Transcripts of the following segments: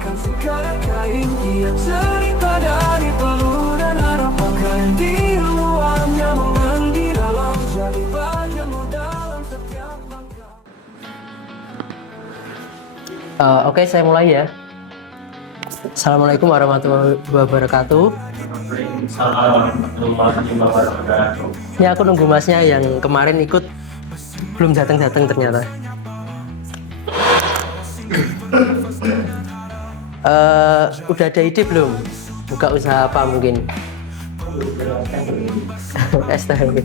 Akan segala kain dia cerita dari peluh dan harapan di ruangnya mengendi dalam jadi bagianmu dalam setiap langkah. Oke, saya mulai ya. Assalamualaikum warahmatullahi wabarakatuh. Ini aku nunggu masnya yang kemarin ikut belum datang ternyata. Udah ada ide belum? Buka usaha apa mungkin? STM.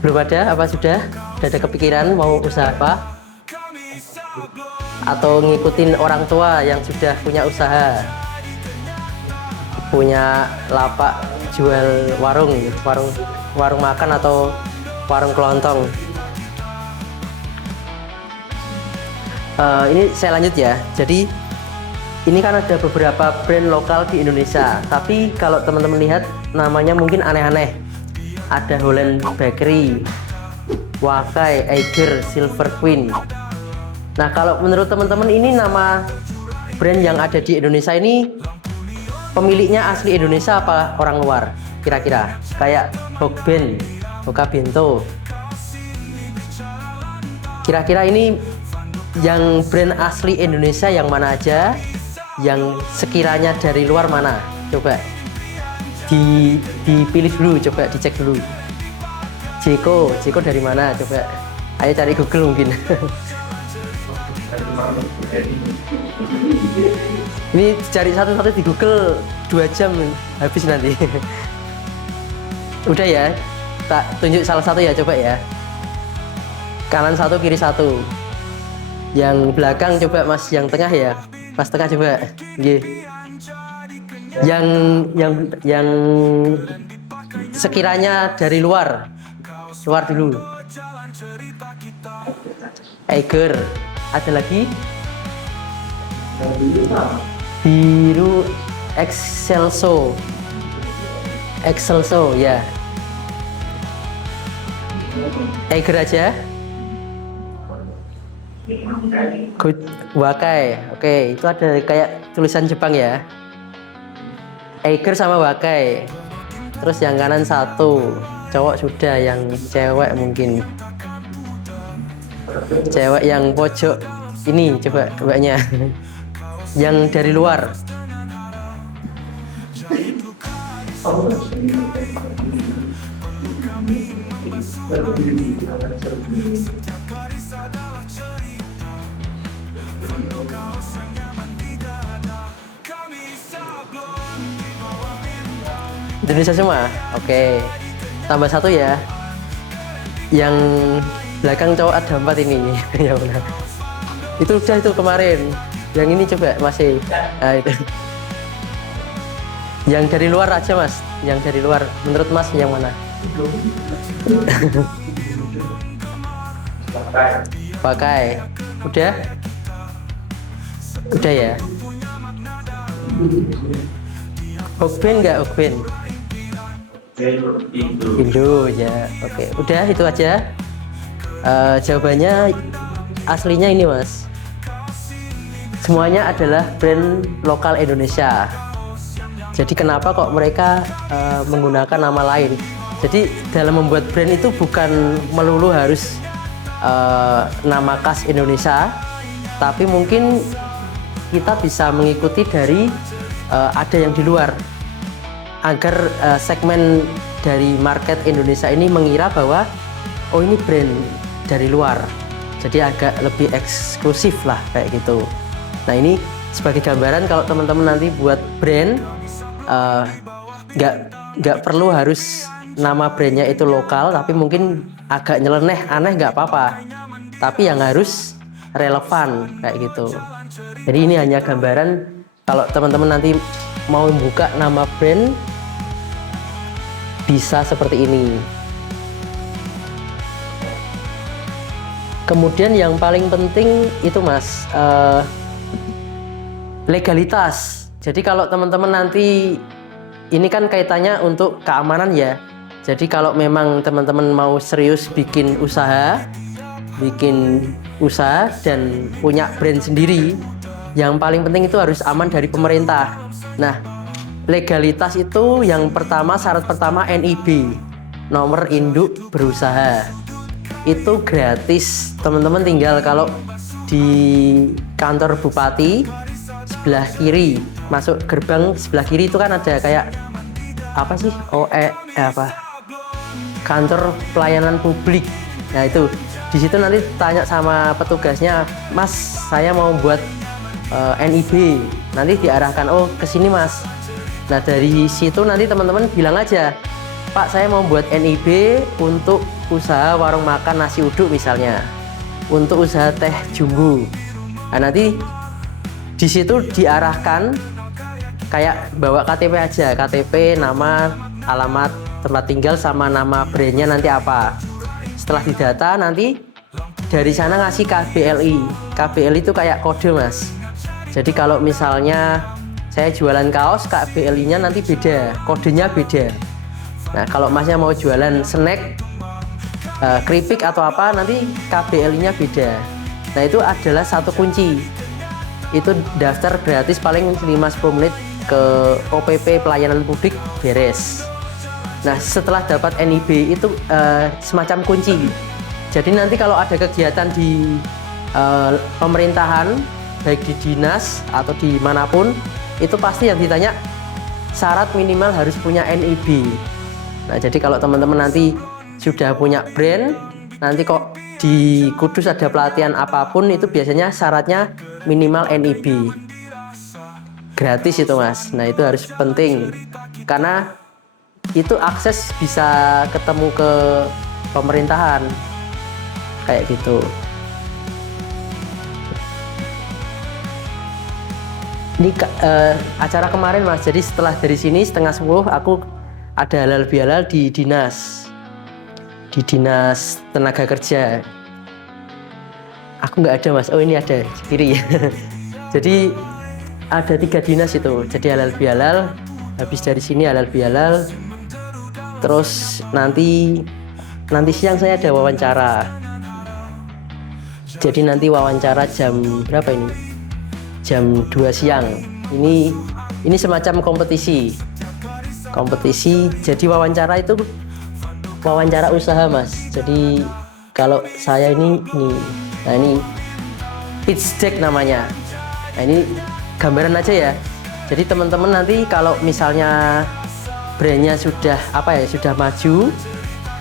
Belum ada? Apa sudah? Udah ada kepikiran mau usaha apa? Atau ngikutin orang tua yang sudah punya usaha, punya lapak jual warung makan atau warung kelontong? Ini saya lanjut ya. Jadi ini kan ada beberapa brand lokal di Indonesia, tapi kalau teman-teman lihat namanya mungkin aneh-aneh. Ada Holland Bakery, Wakai, Eiger, Silver Queen. Nah, kalau menurut teman-teman ini nama brand yang ada di Indonesia ini pemiliknya asli Indonesia apa orang luar? Kira-kira kayak Hokben, Hokabento. Kira-kira ini yang brand asli Indonesia yang mana aja? Yang sekiranya dari luar mana? Coba dipilih dulu, coba dicek dulu. Jeko dari mana? Coba ayo cari Google mungkin. Ini cari satu-satu di Google 2 jam habis nanti. Udah ya, tak tunjuk salah satu ya, coba ya. Kanan satu, kiri satu. Yang belakang coba Mas, yang tengah ya. Mas tengah coba. Nggih. Yang sekiranya dari luar dulu. Eiger. Ada lagi? Biru Excelso ya. Eiger aja. Good Wakai. Oke, itu ada kayak tulisan Jepang ya. Eiger sama Wakai. Terus yang kanan satu. Cowok sudah, yang cewek mungkin. Cewek yang pojok ini coba mbaknya. Yang dari luar. Indonesia semua? Oke. Tambah satu ya. Yang belakang cowok ada 4 ini. Ya benar. Itu udah itu kemarin. Yang ini coba masih. Nah, itu. Yang dari luar aja Mas. Yang dari luar. Menurut Mas yang mana? Pakai. Udah? Udah ya? Hokben nggak Hokben? Indo ya. Oke, udah itu aja. Jawabannya aslinya ini Mas. Semuanya adalah brand lokal Indonesia. Jadi kenapa kok mereka menggunakan nama lain? Jadi dalam membuat brand itu bukan melulu harus nama khas Indonesia, tapi mungkin kita bisa mengikuti dari ada yang di luar, agar segmen dari market Indonesia ini mengira bahwa oh ini brand dari luar, jadi agak lebih eksklusif lah kayak gitu. Nah ini sebagai gambaran kalau teman-teman nanti buat brand, nggak perlu harus nama brandnya itu lokal, tapi mungkin agak nyeleneh, aneh nggak apa-apa, tapi yang harus relevan kayak gitu. Jadi ini hanya gambaran kalau teman-teman nanti mau membuka nama brand bisa seperti ini. Kemudian yang paling penting itu Mas, legalitas. Jadi kalau teman-teman nanti, ini kan kaitannya untuk keamanan ya. Jadi kalau memang teman-teman mau serius bikin usaha, bikin usaha dan punya brand sendiri, yang paling penting itu harus aman dari pemerintah. Nah, legalitas itu yang pertama, syarat pertama NIB, nomor induk berusaha. Itu gratis, teman-teman tinggal kalau di kantor bupati sebelah kiri, masuk gerbang sebelah kiri itu kan ada kayak apa sih? Kantor pelayanan publik. Nah, itu di situ nanti tanya sama petugasnya, Mas, saya mau buat NIB, nanti diarahkan, oh ke sini Mas. Nah, dari situ nanti teman-teman bilang aja, Pak, saya mau buat NIB untuk usaha warung makan nasi uduk misalnya, untuk usaha teh jumbo. Nah, nanti di situ diarahkan kayak bawa KTP aja, KTP, nama, alamat tempat tinggal sama nama brandnya nanti apa. Setelah didata nanti dari sana ngasih KBLI. KBLI itu kayak kode, Mas. Jadi kalau misalnya saya jualan kaos, KBLI-nya nanti beda, kodenya beda. Nah, kalau Masnya mau jualan snack, keripik atau apa, nanti KBLI-nya beda. Nah, itu adalah satu kunci. Itu daftar gratis paling 5-10 menit ke OPP pelayanan publik, beres. Nah, setelah dapat NIB itu semacam kunci. Jadi nanti kalau ada kegiatan di pemerintahan, baik di dinas atau dimanapun, itu pasti yang ditanya syarat minimal harus punya NIB. Nah, jadi kalau teman-teman nanti sudah punya brand, nanti kok di Kudus ada pelatihan apapun, itu biasanya syaratnya minimal NIB. Gratis itu, Mas. Nah, itu harus penting karena itu akses bisa ketemu ke pemerintahan kayak gitu. Ini acara kemarin, Mas. Jadi setelah dari sini 9:30 aku ada halal bihalal di dinas tenaga kerja. Aku nggak ada, Mas. Oh, ini ada di kiri. Jadi ada 3 dinas itu. Jadi halal bihalal. Habis dari sini halal bihalal. Terus nanti siang saya ada wawancara. Jadi nanti wawancara jam berapa ini? Jam 2 siang. Ini semacam kompetisi. Jadi wawancara itu wawancara usaha, Mas. Jadi kalau saya ini, nah ini pitch deck namanya. Nah, ini gambaran aja ya. Jadi teman-teman nanti kalau misalnya brandnya sudah sudah maju,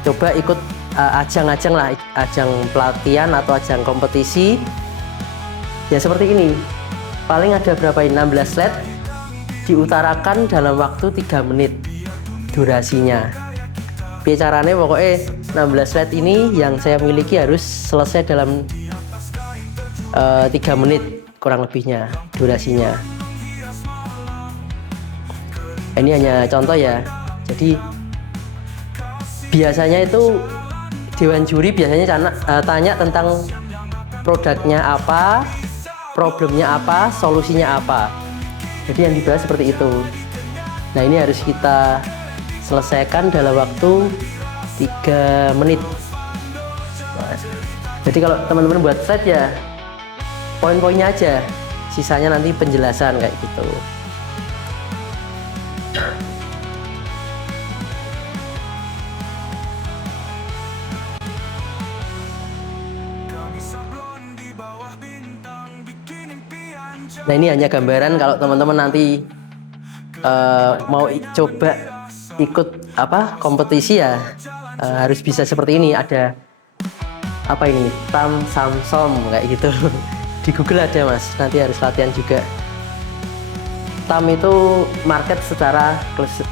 coba ikut ajang-ajang lah, ajang pelatihan atau ajang kompetisi. Ya seperti ini. Paling ada berapa ini? 16 slide, diutarakan dalam waktu 3 menit durasinya. Bicaranya pokoknya 16 slide ini yang saya miliki harus selesai dalam 3 menit kurang lebihnya durasinya. Ini hanya contoh ya. Jadi biasanya itu dewan juri biasanya tanya tentang produknya apa, problemnya apa, solusinya apa. Jadi yang dibahas seperti itu. Nah, ini harus kita selesaikan dalam waktu 3 menit. Jadi kalau teman-teman buat slide ya poin-poinnya aja, sisanya nanti penjelasan kayak gitu. Nah, ini hanya gambaran kalau teman-teman nanti mau coba ikut kompetisi ya, harus bisa seperti ini. Ada ini TAM, SAMSOM kayak gitu. Di Google ada, Mas. Nanti harus latihan juga. TAM itu market secara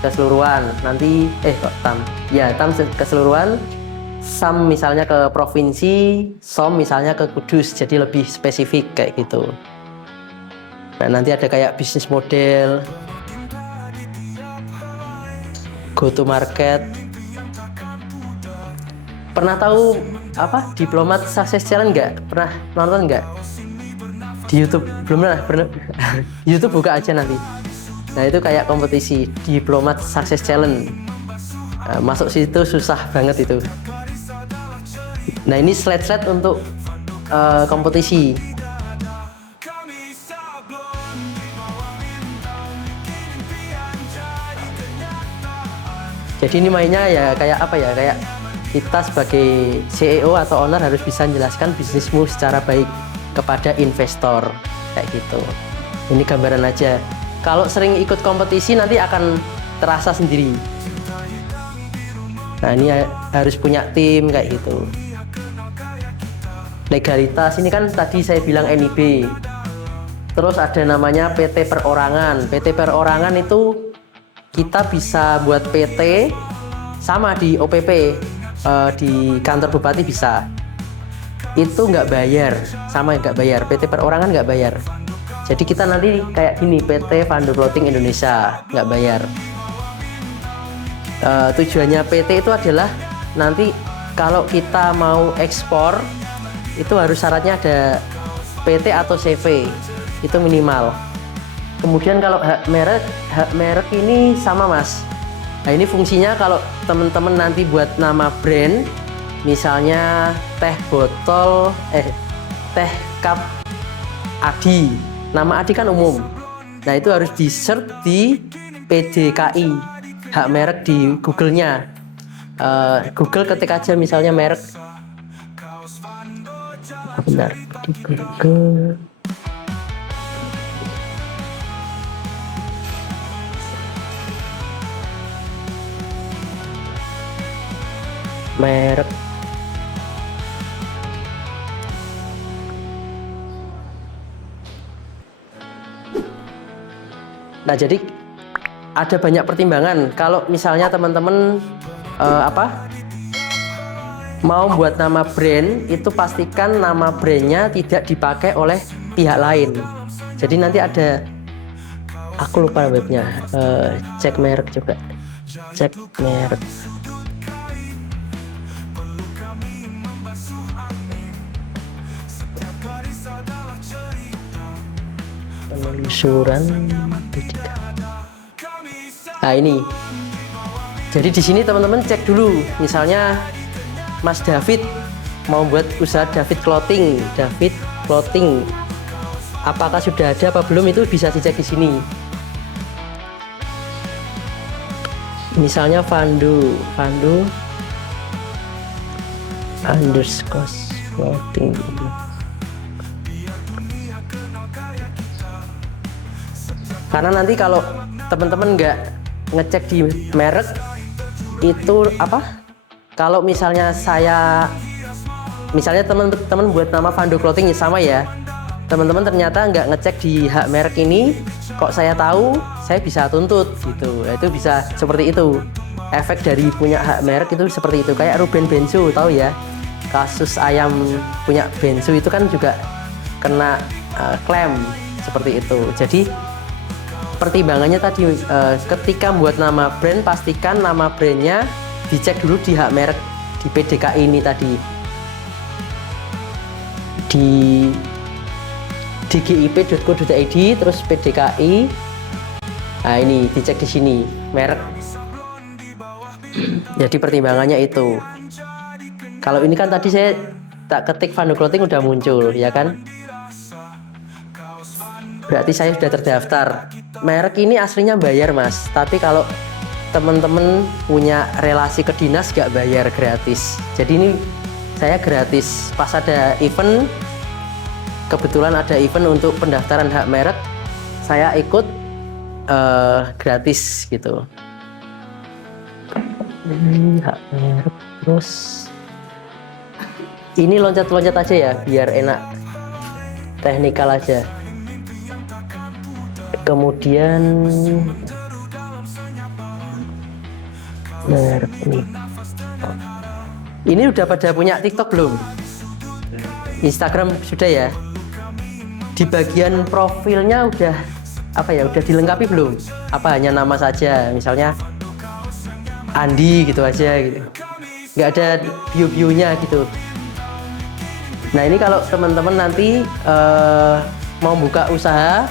keseluruhan. Nanti TAM. Ya, TAM keseluruhan. SAM misalnya ke provinsi, SOM misalnya ke Kudus. Jadi lebih spesifik kayak gitu. Nah, nanti ada kayak bisnis model, go to market. Pernah tahu Diplomat Success Challenge nggak? Pernah nonton nggak? Di YouTube belum pernah. YouTube buka aja nanti. Nah, itu kayak kompetisi Diplomat Success Challenge. Masuk situ susah banget itu. Nah, ini slide-slide untuk kompetisi. Jadi ini mainnya ya kayak apa ya, kayak kita sebagai CEO atau owner harus bisa menjelaskan bisnismu secara baik kepada investor kayak gitu. Ini gambaran aja. Kalau sering ikut kompetisi nanti akan terasa sendiri. Nah ini harus punya tim kayak gitu. Legalitas ini kan tadi saya bilang NIB. Terus ada namanya PT perorangan. PT perorangan itu kita bisa buat PT sama di OPP, di kantor bupati bisa. Itu nggak bayar, sama nggak bayar. PT perorangan nggak bayar. Jadi kita nanti kayak gini, PT Fando Clothing Indonesia nggak bayar. Tujuannya PT itu adalah nanti kalau kita mau ekspor itu harus syaratnya ada PT atau CV, itu minimal. Kemudian kalau hak merek ini sama mas. Nah ini fungsinya kalau teman-teman nanti buat nama brand, misalnya teh botol, teh cup Adi, nama Adi kan umum. Nah itu harus di search di PDKI, hak merek di Google-nya. Google ketik aja misalnya merek. Bentar, di Google. Merek. Nah jadi ada banyak pertimbangan. Kalau misalnya teman-teman mau buat nama brand, itu pastikan nama brandnya tidak dipakai oleh pihak lain. Jadi nanti ada, aku lupa webnya, cek merek juga, cek merek. Penelusuran. Nah ini, jadi di sini teman-teman cek dulu, misalnya Mas David mau buat usaha David Clothing, apakah sudah ada apa belum, itu bisa dicek di sini. Misalnya Fando underscore clothing. Karena nanti kalau teman-teman nggak ngecek di merek itu kalau misalnya teman-teman buat nama Fando Clothing sama ya, teman-teman ternyata nggak ngecek di hak merek ini, kok saya tahu, saya bisa tuntut gitu. Itu bisa seperti itu. Efek dari punya hak merek itu seperti itu. Kayak Ruben Bensu, tahu ya, kasus ayam punya Bensu itu kan juga kena klaim seperti itu. Jadi pertimbangannya tadi, ketika buat nama brand, pastikan nama brandnya dicek dulu di hak merek di PDKI ini tadi, di dgip.co.id terus PDKI. Nah ini dicek di sini merek. Jadi pertimbangannya itu. Kalau ini kan tadi saya tak ketik Fando Clothing udah muncul ya kan, berarti saya sudah terdaftar. Merek ini aslinya bayar mas, tapi kalau teman-teman punya relasi ke dinas gak bayar, gratis. Jadi ini saya gratis, pas ada event, kebetulan ada event untuk pendaftaran hak merek, saya ikut gratis gitu. Hak merek, terus ini loncat-loncat aja ya biar enak, teknikal aja. Kemudian merek nih. Ini udah pada punya TikTok belum? Instagram sudah ya? Di bagian profilnya udah udah dilengkapi belum? Apa hanya nama saja, misalnya Andi gitu aja gitu, nggak ada bio-bionya gitu. Nah ini kalau teman-teman nanti mau buka usaha,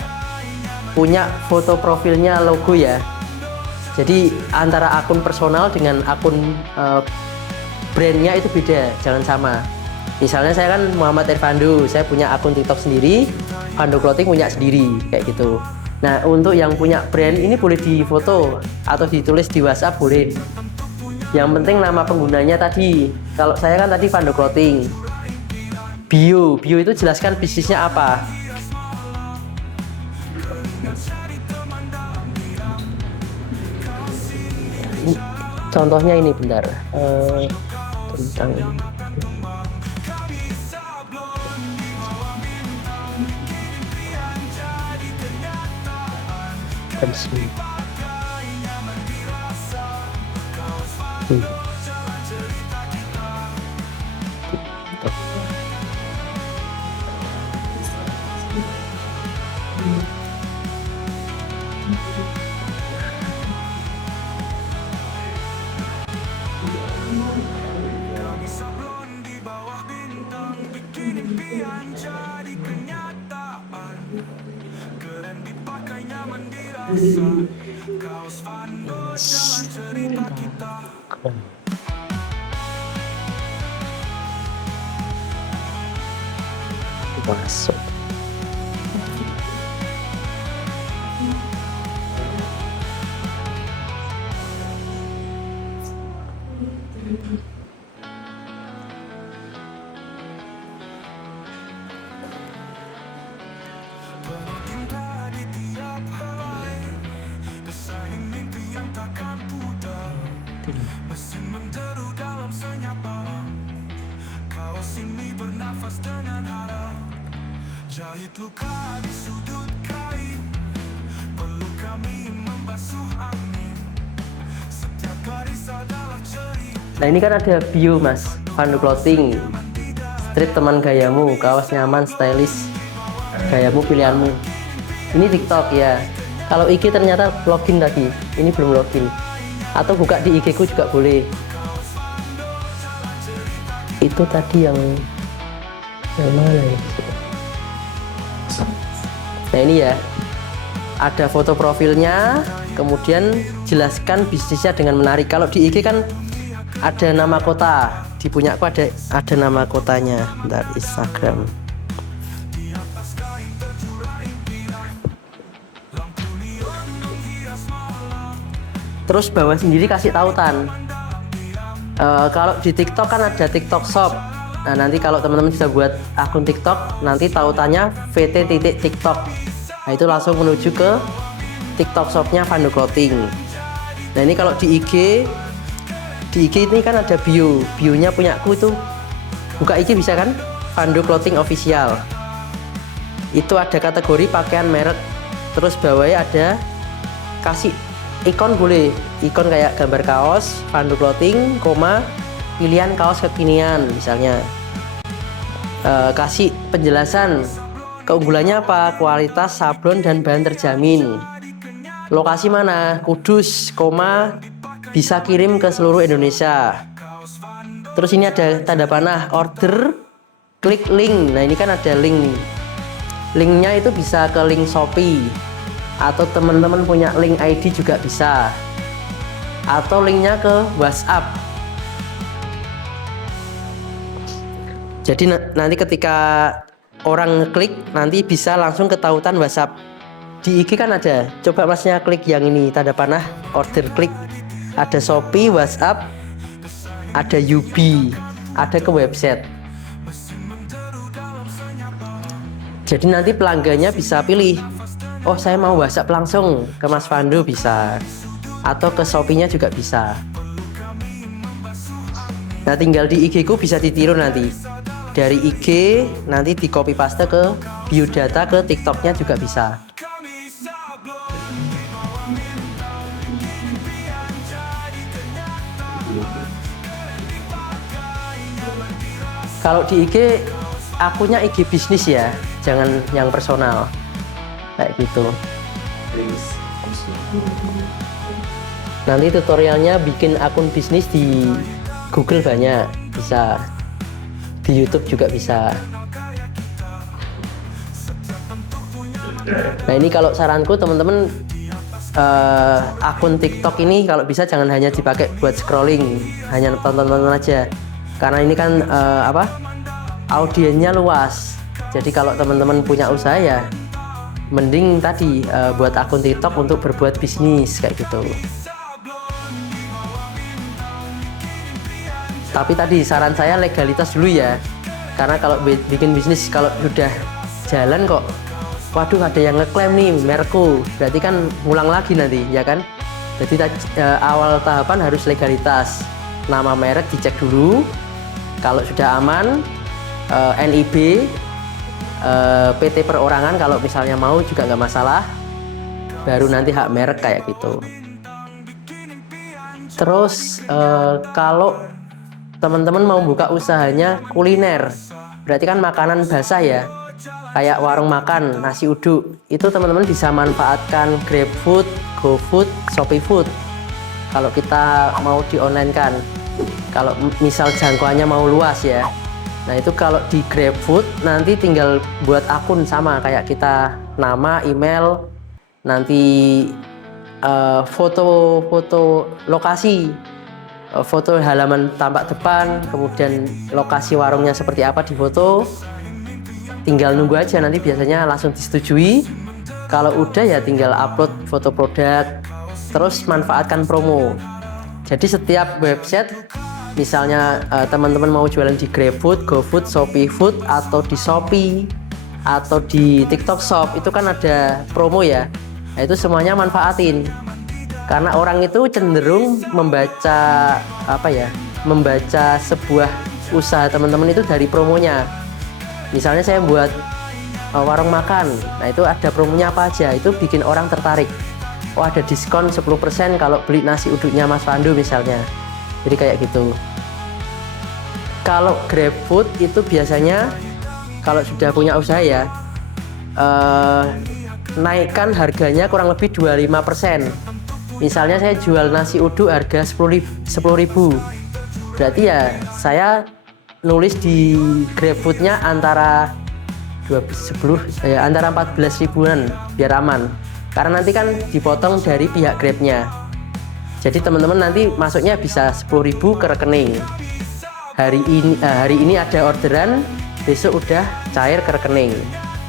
punya foto profilnya logo ya. Jadi antara akun personal dengan akun brandnya itu beda, jangan sama. Misalnya saya kan Muhammad Irfando, saya punya akun TikTok sendiri, Fando Clothing punya sendiri, kayak gitu. Nah, untuk yang punya brand ini boleh difoto atau ditulis di WhatsApp boleh. Yang penting nama penggunanya tadi. Kalau saya kan tadi Fando Clothing. Bio itu jelaskan bisnisnya apa. Contohnya ini bentar. Tentang pensiun. Masuk. Jahit luka di sudut kain, perlu kami membasuh angin. Setiap garis adalah cerita. Nah ini kan ada bio mas, Fando Clothing, street teman gayamu, kaos nyaman, stylish, gayamu pilihanmu. Ini TikTok ya. Kalau IG ternyata login tadi, ini belum login. Atau buka di IG ku juga boleh. Itu tadi yang mana ya? Nah ini ya, ada foto profilnya, kemudian jelaskan bisnisnya dengan menarik. Kalau di IG kan ada nama kota, di punya aku ada nama kotanya. Bentar, Instagram. Terus bawah sendiri kasih tautan. Kalau di TikTok kan ada TikTok Shop. Nah nanti kalau teman-teman bisa buat akun TikTok, nanti tautannya vt.tiktok. Nah itu langsung menuju ke TikTok Shopnya Fando Clothing. Nah ini kalau di IG ini kan ada bionya punya aku itu. Buka IG bisa kan? Fando Clothing Official. Itu ada kategori pakaian merek. Terus bawahnya ada kasih ikon boleh, ikon kayak gambar kaos Fando Clothing, pilihan kaos kekinian misalnya. Kasih penjelasan keunggulannya apa, kualitas, sablon dan bahan terjamin. Lokasi mana, Kudus, bisa kirim ke seluruh Indonesia. Terus ini ada tanda panah order, klik link. Nah ini kan ada link nih. Linknya itu bisa ke link Shopee, atau teman-teman punya link ID juga bisa, atau linknya ke WhatsApp. Jadi nanti ketika orang ngeklik nanti bisa langsung ke tautan WhatsApp. Di IG kan ada, coba masnya klik yang ini tanda panah order, klik ada Shopee, WhatsApp, ada UB, ada ke website. Jadi nanti pelanggannya bisa pilih, oh saya mau WhatsApp langsung ke Mas Fando bisa, atau ke Shopee-nya juga bisa. Nah tinggal di IG ku bisa ditiru nanti. Dari IG nanti di copy paste ke biodata ke TikTok-nya juga bisa. Kalau di IG akunnya IG bisnis ya, jangan yang personal kayak gitu. Nanti tutorialnya bikin akun bisnis di Google banyak, bisa di YouTube juga bisa. Nah ini kalau saranku teman-teman, akun TikTok ini kalau bisa jangan hanya dipakai buat scrolling, hanya tonton-tonton aja, karena ini kan audiennya luas. Jadi kalau teman-teman punya usaha ya mending tadi buat akun TikTok untuk berbuat bisnis kayak gitu. Tapi tadi saran saya legalitas dulu ya, karena kalau bikin bisnis kalau sudah jalan kok, waduh ada yang ngeklaim nih merekku, berarti kan ngulang lagi nanti ya kan. Jadi awal tahapan harus legalitas, nama merek dicek dulu, kalau sudah aman, NIB, PT perorangan kalau misalnya mau juga nggak masalah, baru nanti hak merek kayak gitu. Terus kalau teman-teman mau buka usahanya kuliner, berarti kan makanan basah ya, kayak warung makan, nasi uduk, itu teman-teman bisa manfaatkan GrabFood, GoFood, ShopeeFood kalau kita mau di online kan, kalau misal jangkauannya mau luas ya. Nah itu kalau di GrabFood nanti tinggal buat akun sama kayak kita, nama, email, nanti foto lokasi, foto halaman tampak depan, kemudian lokasi warungnya seperti apa di foto, tinggal nunggu aja nanti biasanya langsung disetujui. Kalau udah ya tinggal upload foto produk, terus manfaatkan promo. Jadi setiap website misalnya teman-teman mau jualan di GrabFood, GoFood, ShopeeFood, atau di Shopee, atau di TikTok Shop, itu kan ada promo ya. Nah, itu semuanya manfaatin. Karena orang itu cenderung membaca membaca sebuah usaha teman-teman itu dari promonya. Misalnya saya buat warung makan, nah itu ada promonya apa aja, itu bikin orang tertarik. Oh ada diskon 10% kalau beli nasi uduknya Mas Pandu misalnya. Jadi kayak gitu. Kalau GrabFood itu biasanya kalau sudah punya usaha ya, naikkan harganya kurang lebih 25%. Misalnya saya jual nasi uduk harga 10.000, berarti ya saya nulis di GrabFood-nya antara 14 ribuan biar aman, karena nanti kan dipotong dari pihak Grabnya. Jadi teman-teman nanti masuknya bisa 10.000 ke rekening. Hari ini ada orderan, besok udah cair ke rekening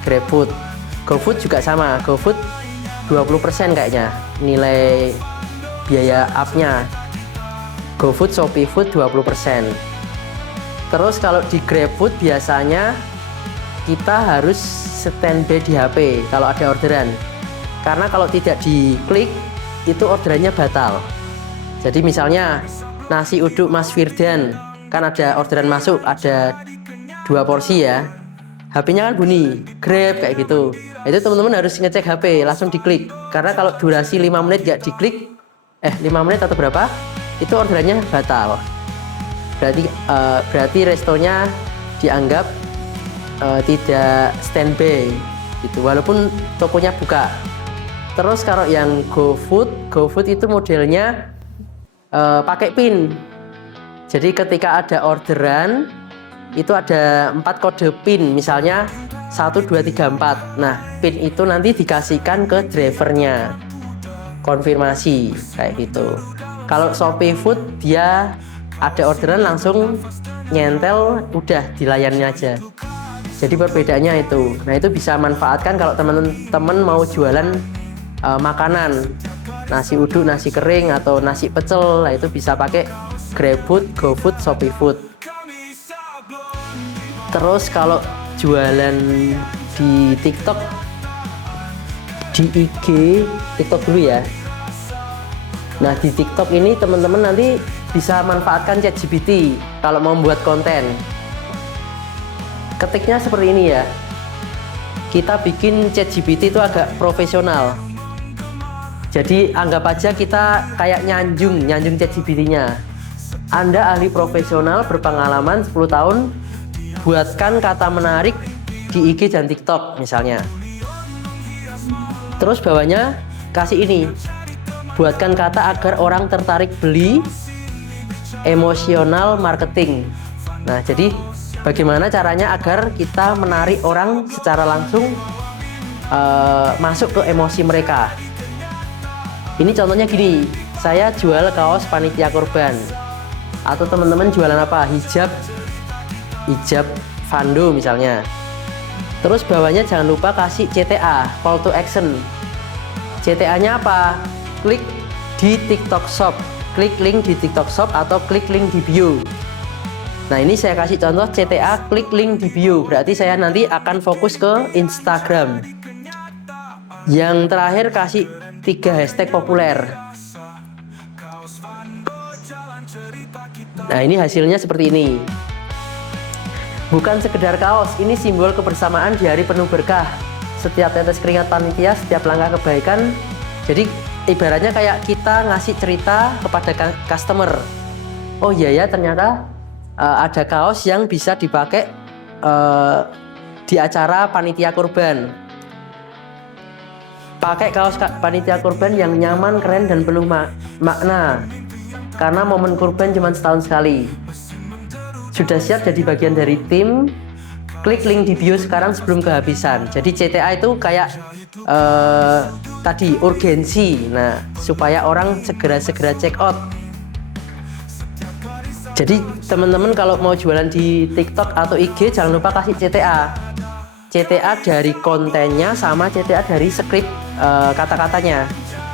GrabFood. GoFood juga sama, GoFood 20% kayaknya nilai biaya up-nya. GoFood, ShopeeFood 20%. Terus kalau di GrabFood biasanya kita harus standby di HP kalau ada orderan, karena kalau tidak diklik itu orderannya batal. Jadi misalnya nasi uduk Mas Firdan, kan ada orderan masuk, ada 2 porsi ya, HP-nya kan bunyi Grab kayak gitu. Itu teman-teman harus ngecek HP, langsung diklik, karena kalau durasi 5 menit nggak diklik, 5 menit atau berapa, itu orderannya batal. Berarti restonya dianggap tidak standby gitu, walaupun tokonya buka. Terus kalau yang GoFood itu modelnya pakai PIN. Jadi ketika ada orderan itu ada 4 kode PIN, misalnya 1, 2, 3, 4. Nah PIN itu nanti dikasihkan ke drivernya, konfirmasi kayak gitu. Kalau ShopeeFood dia ada orderan langsung nyentel, udah dilayani aja. Jadi perbedaannya itu. Nah itu bisa manfaatkan kalau teman-teman mau jualan makanan, nasi uduk, nasi kering, atau nasi pecel. Nah itu bisa pakai GrabFood, GoFood, ShopeeFood. Terus kalau jualan di TikTok, di IG, TikTok dulu ya. Nah di TikTok ini teman-teman nanti bisa manfaatkan ChatGPT kalau mau membuat konten. Ketiknya seperti ini ya. Kita bikin ChatGPT itu agak profesional. Jadi anggap aja kita kayak nyanjung ChatGPT-nya. Anda ahli profesional berpengalaman 10 tahun, buatkan kata menarik di IG dan TikTok misalnya. Terus bawahnya kasih ini, buatkan kata agar orang tertarik beli, emosional marketing. Nah jadi bagaimana caranya agar kita menarik orang secara langsung masuk ke emosi mereka. Ini contohnya gini, saya jual kaos panitia korban, atau teman-teman jualan apa, hijab Fando misalnya. Terus bawahnya jangan lupa kasih CTA, call to action. CTA-nya apa? Klik di TikTok Shop, klik link di TikTok Shop atau klik link di bio. Nah ini saya kasih contoh CTA klik link di bio, berarti saya nanti akan fokus ke Instagram. Yang terakhir kasih 3 hashtag populer. Nah ini hasilnya seperti ini. Bukan sekedar kaos, ini simbol kebersamaan di hari penuh berkah. Setiap tetes keringat panitia, setiap langkah kebaikan. Jadi ibaratnya kayak kita ngasih cerita kepada customer. Oh iya ya, ternyata ada kaos yang bisa dipakai di acara panitia kurban. Pakai kaos panitia kurban yang nyaman, keren, dan penuh makna. Karena momen kurban cuma setahun sekali. Sudah siap jadi bagian dari tim? Klik link di bio sekarang sebelum kehabisan. Jadi CTA itu kayak tadi urgensi. Nah, supaya orang segera check out. Jadi teman-teman kalau mau jualan di TikTok atau IG jangan lupa kasih CTA. CTA dari kontennya sama CTA dari skrip kata-katanya.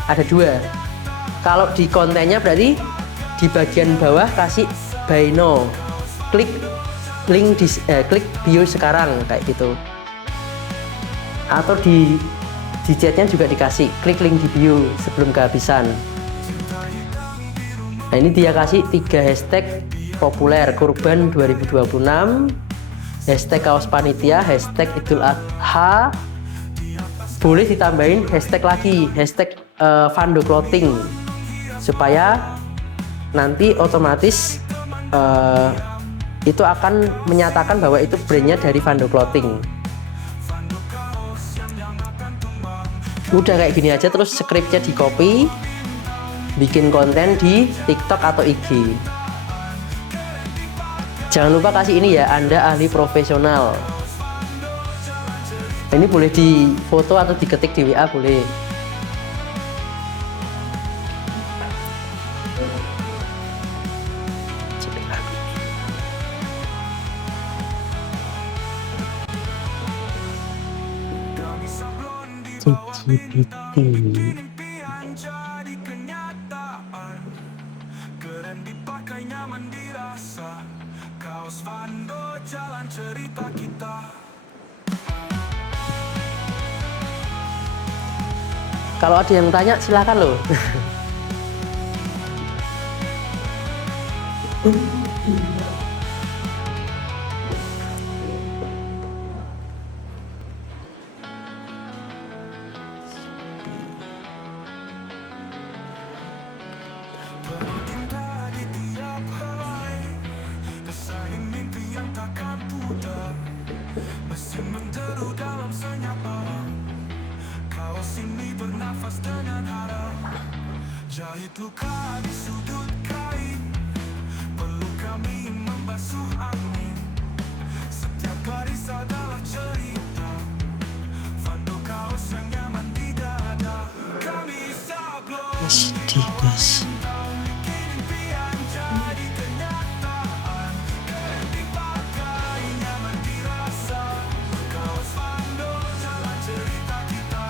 Ada 2. Kalau di kontennya berarti di bagian bawah kasih buy now. Klik link klik bio sekarang kayak gitu. Atau di chatnya juga dikasih klik link di bio sebelum kehabisan. Nah ini dia kasih 3 hashtag populer kurban 2026, hashtag kaos panitia, hashtag Idul Adha, boleh ditambahin hashtag lagi, hashtag Fando Clothing, supaya nanti otomatis itu akan menyatakan bahwa itu brandnya dari Fando Clothing. Udah kayak gini aja, terus skripnya di copy, bikin konten di TikTok atau IG. Jangan lupa kasih ini ya, Anda ahli profesional. Ini boleh di foto atau diketik di WA boleh. ChatGPT. Kalau ada yang tanya silakan loh. Jahit luka di sudut kain, perlu kami membasuh angin. Setiap garis adalah cerita, Fando kaos yang nyaman di dada. Kami sablon Mas. impian jadi kenyataan. Keren dipakai, nyaman dirasa. Kaos Fando jalan cerita kita.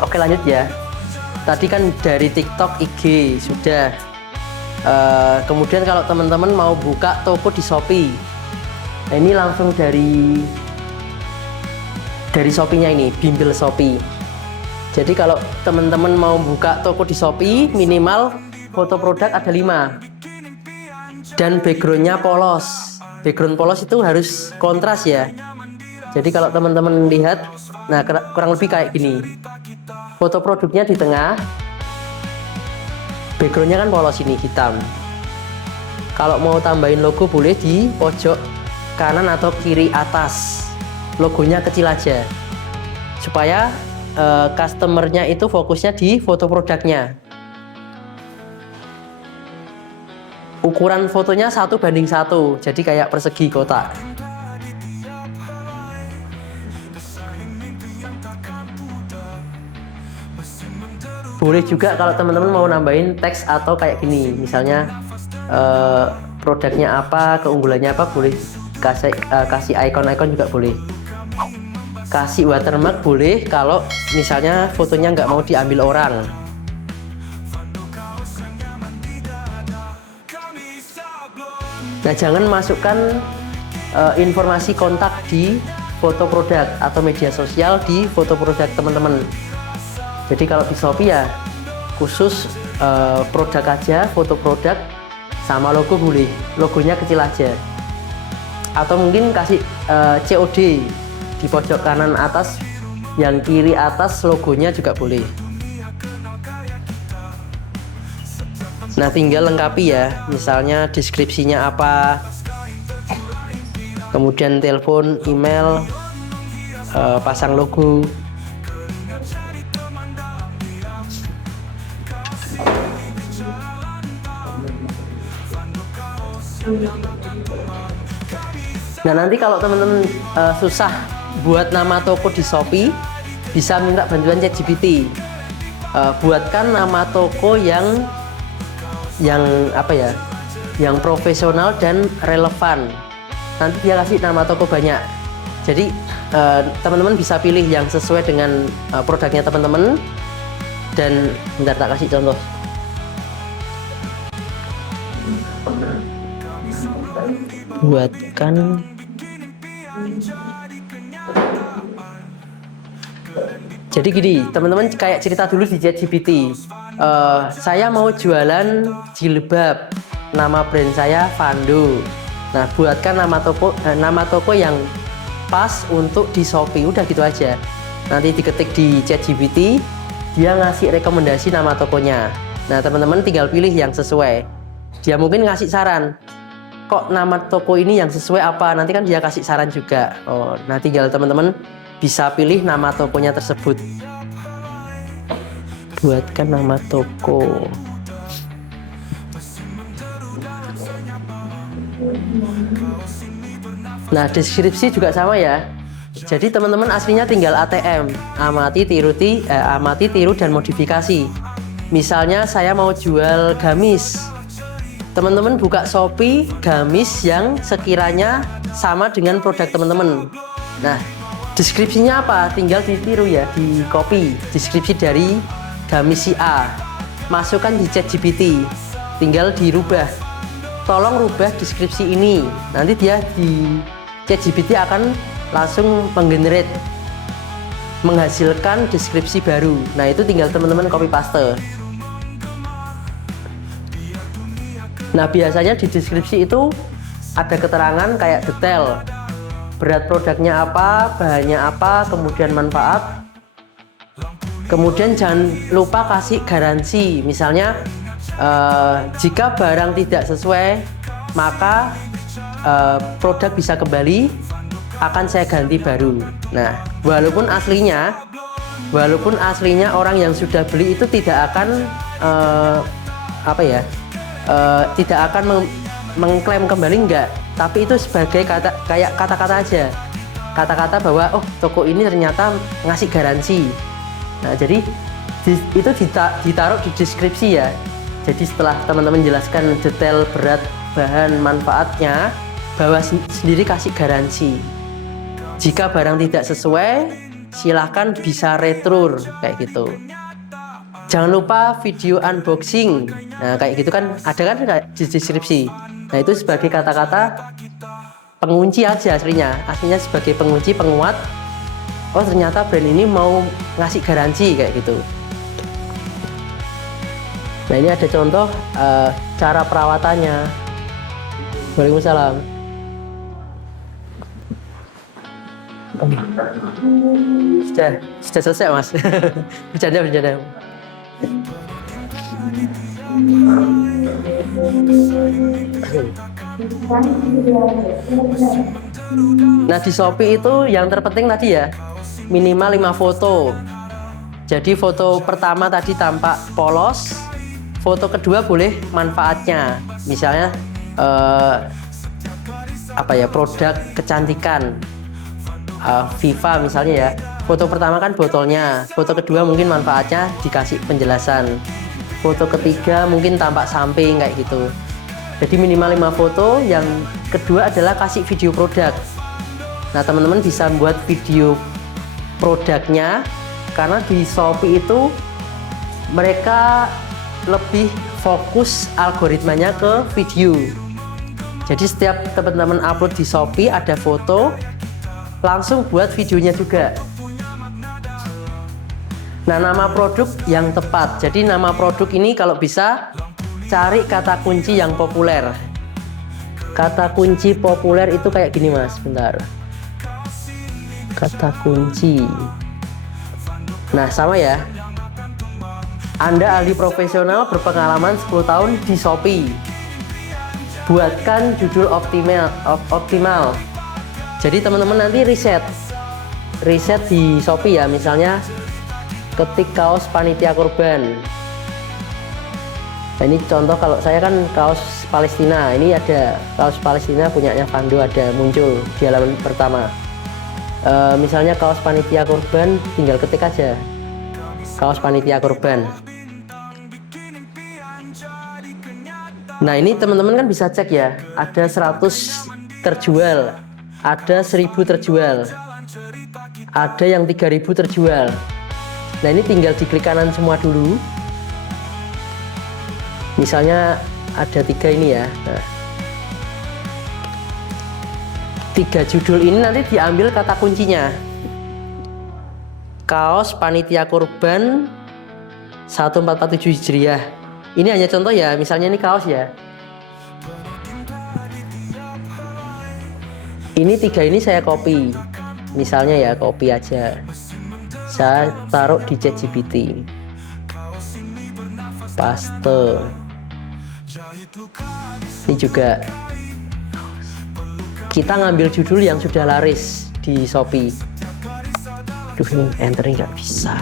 Oke lanjut ya. Tadi kan dari TikTok, IG sudah. Kemudian kalau teman-teman mau buka toko di Shopee, nah ini langsung dari Shopee-nya ini, bimbel Shopee. Jadi kalau teman-teman mau buka toko di Shopee, minimal foto produk ada 5 dan backgroundnya polos. background polos itu harus kontras ya. Jadi kalau teman-teman lihat, nah kurang lebih kayak gini. Foto produknya di tengah, backgroundnya kan polos ini hitam. Kalau mau tambahin logo boleh di pojok kanan atau kiri atas, logonya kecil aja, supaya customernya itu fokusnya di foto produknya. Ukuran fotonya 1:1, jadi kayak persegi kotak. Boleh juga kalau teman-teman mau nambahin teks atau kayak gini, misalnya produknya apa, keunggulannya apa, boleh kasih icon-icon juga boleh. Kasih watermark boleh kalau misalnya fotonya nggak mau diambil orang. Nah, jangan masukkan informasi kontak di foto produk atau media sosial di foto produk teman-teman. Jadi kalau di Shopee ya khusus produk aja, foto produk sama logo boleh, logonya kecil aja. Atau mungkin kasih COD di pojok kanan atas, yang kiri atas logonya juga boleh. Nah, tinggal lengkapi ya, misalnya deskripsinya apa, kemudian telepon, email, pasang logo. Nah, nanti kalau teman-teman susah buat nama toko di Shopee, bisa minta bantuan ChatGPT. Buatkan nama toko yang apa ya, yang profesional dan relevan. Nanti dia kasih nama toko banyak. Jadi teman-teman bisa pilih yang sesuai dengan produknya teman-teman. Dan bentar, tak kasih contoh. Buatkan jadi gini, teman-teman kayak cerita dulu di ChatGPT. Saya mau jualan jilbab, nama brand saya Vando. Nah, buatkan nama toko yang pas untuk di Shopee. Udah gitu aja. Nanti diketik di ChatGPT, dia ngasih rekomendasi nama tokonya. Nah, teman-teman tinggal pilih yang sesuai. Dia mungkin ngasih saran, kok nama toko ini yang sesuai apa, nanti kan dia kasih saran juga. Nah, tinggal teman-teman bisa pilih nama tokonya tersebut. Buatkan nama toko. Nah, deskripsi juga sama ya. Jadi teman-teman aslinya tinggal ATM, amati, tiru, dan modifikasi. Misalnya saya mau jual gamis, teman-teman buka Shopee gamis yang sekiranya sama dengan produk teman-teman. Nah, deskripsinya apa? Tinggal ditiru ya, di copy deskripsi dari gamis si A, masukkan di ChatGPT, tinggal dirubah. Tolong rubah deskripsi ini. Nanti dia di ChatGPT akan langsung menghasilkan deskripsi baru. Nah, itu tinggal teman-teman copy paste. Nah, biasanya di deskripsi itu ada keterangan kayak detail, berat produknya apa, bahannya apa, kemudian manfaat. Kemudian jangan lupa kasih garansi. Misalnya jika barang tidak sesuai, maka produk bisa kembali, akan saya ganti baru. Nah, walaupun aslinya orang yang sudah beli itu tidak akan tidak akan mengklaim kembali, enggak, tapi itu sebagai kayak kata-kata aja, kata-kata bahwa oh, toko ini ternyata ngasih garansi. Nah, jadi itu ditaruh di deskripsi ya. Jadi setelah teman-teman jelaskan detail berat, bahan, manfaatnya, bawa sendiri kasih garansi. Jika barang tidak sesuai, silahkan bisa retur kayak gitu. Jangan lupa video unboxing. Nah, kayak gitu kan ada kan di deskripsi. Nah, itu sebagai kata-kata pengunci aja aslinya sebagai pengunci, penguat. Oh, ternyata brand ini mau ngasih garansi kayak gitu. Nah, ini ada contoh cara perawatannya. Waalaikumsalam. Sudah selesai mas. Bercanda. Nah di Shopee itu yang terpenting tadi ya, minimal 5 foto. Jadi foto pertama tadi tampak polos, foto kedua boleh manfaatnya, misalnya produk kecantikan, Viva misalnya ya. Foto pertama kan botolnya, foto kedua mungkin manfaatnya dikasih penjelasan, foto ketiga mungkin tampak samping kayak gitu. Jadi minimal 5 foto. Yang kedua adalah kasih video produk. Nah teman-teman bisa buat video produknya, karena di Shopee itu mereka lebih fokus algoritmanya ke video. Jadi setiap teman-teman upload di Shopee ada foto, langsung buat videonya juga. Nah nama produk yang tepat, jadi nama produk ini kalau bisa cari kata kunci yang populer. Kata kunci populer itu kayak gini mas, bentar. Kata kunci. Nah sama ya, Anda ahli profesional berpengalaman 10 tahun di Shopee. Buatkan judul optimal. Jadi teman-teman nanti riset di Shopee ya, misalnya ketik kaos panitia kurban. Nah, ini contoh, kalau saya kan kaos Palestina, ini ada kaos Palestina punyanya Vando, ada muncul di halaman pertama. Misalnya kaos panitia kurban, tinggal ketik aja kaos panitia kurban. Nah ini teman-teman kan bisa cek ya, ada 100 terjual, ada 1000 terjual, ada yang 3000 terjual. Nah ini tinggal diklik kanan semua dulu. Misalnya ada 3 ini ya. Nah, 3 judul ini nanti diambil kata kuncinya. Kaos panitia kurban 1447 Hijriah. Ini hanya contoh ya, misalnya ini kaos ya. Ini 3 ini saya copy. Misalnya ya, copy aja. Saya taruh di ChatGPT. Paste. Ini juga. Kita ngambil judul yang sudah laris di Shopee. Duh, ini entering nggak bisa.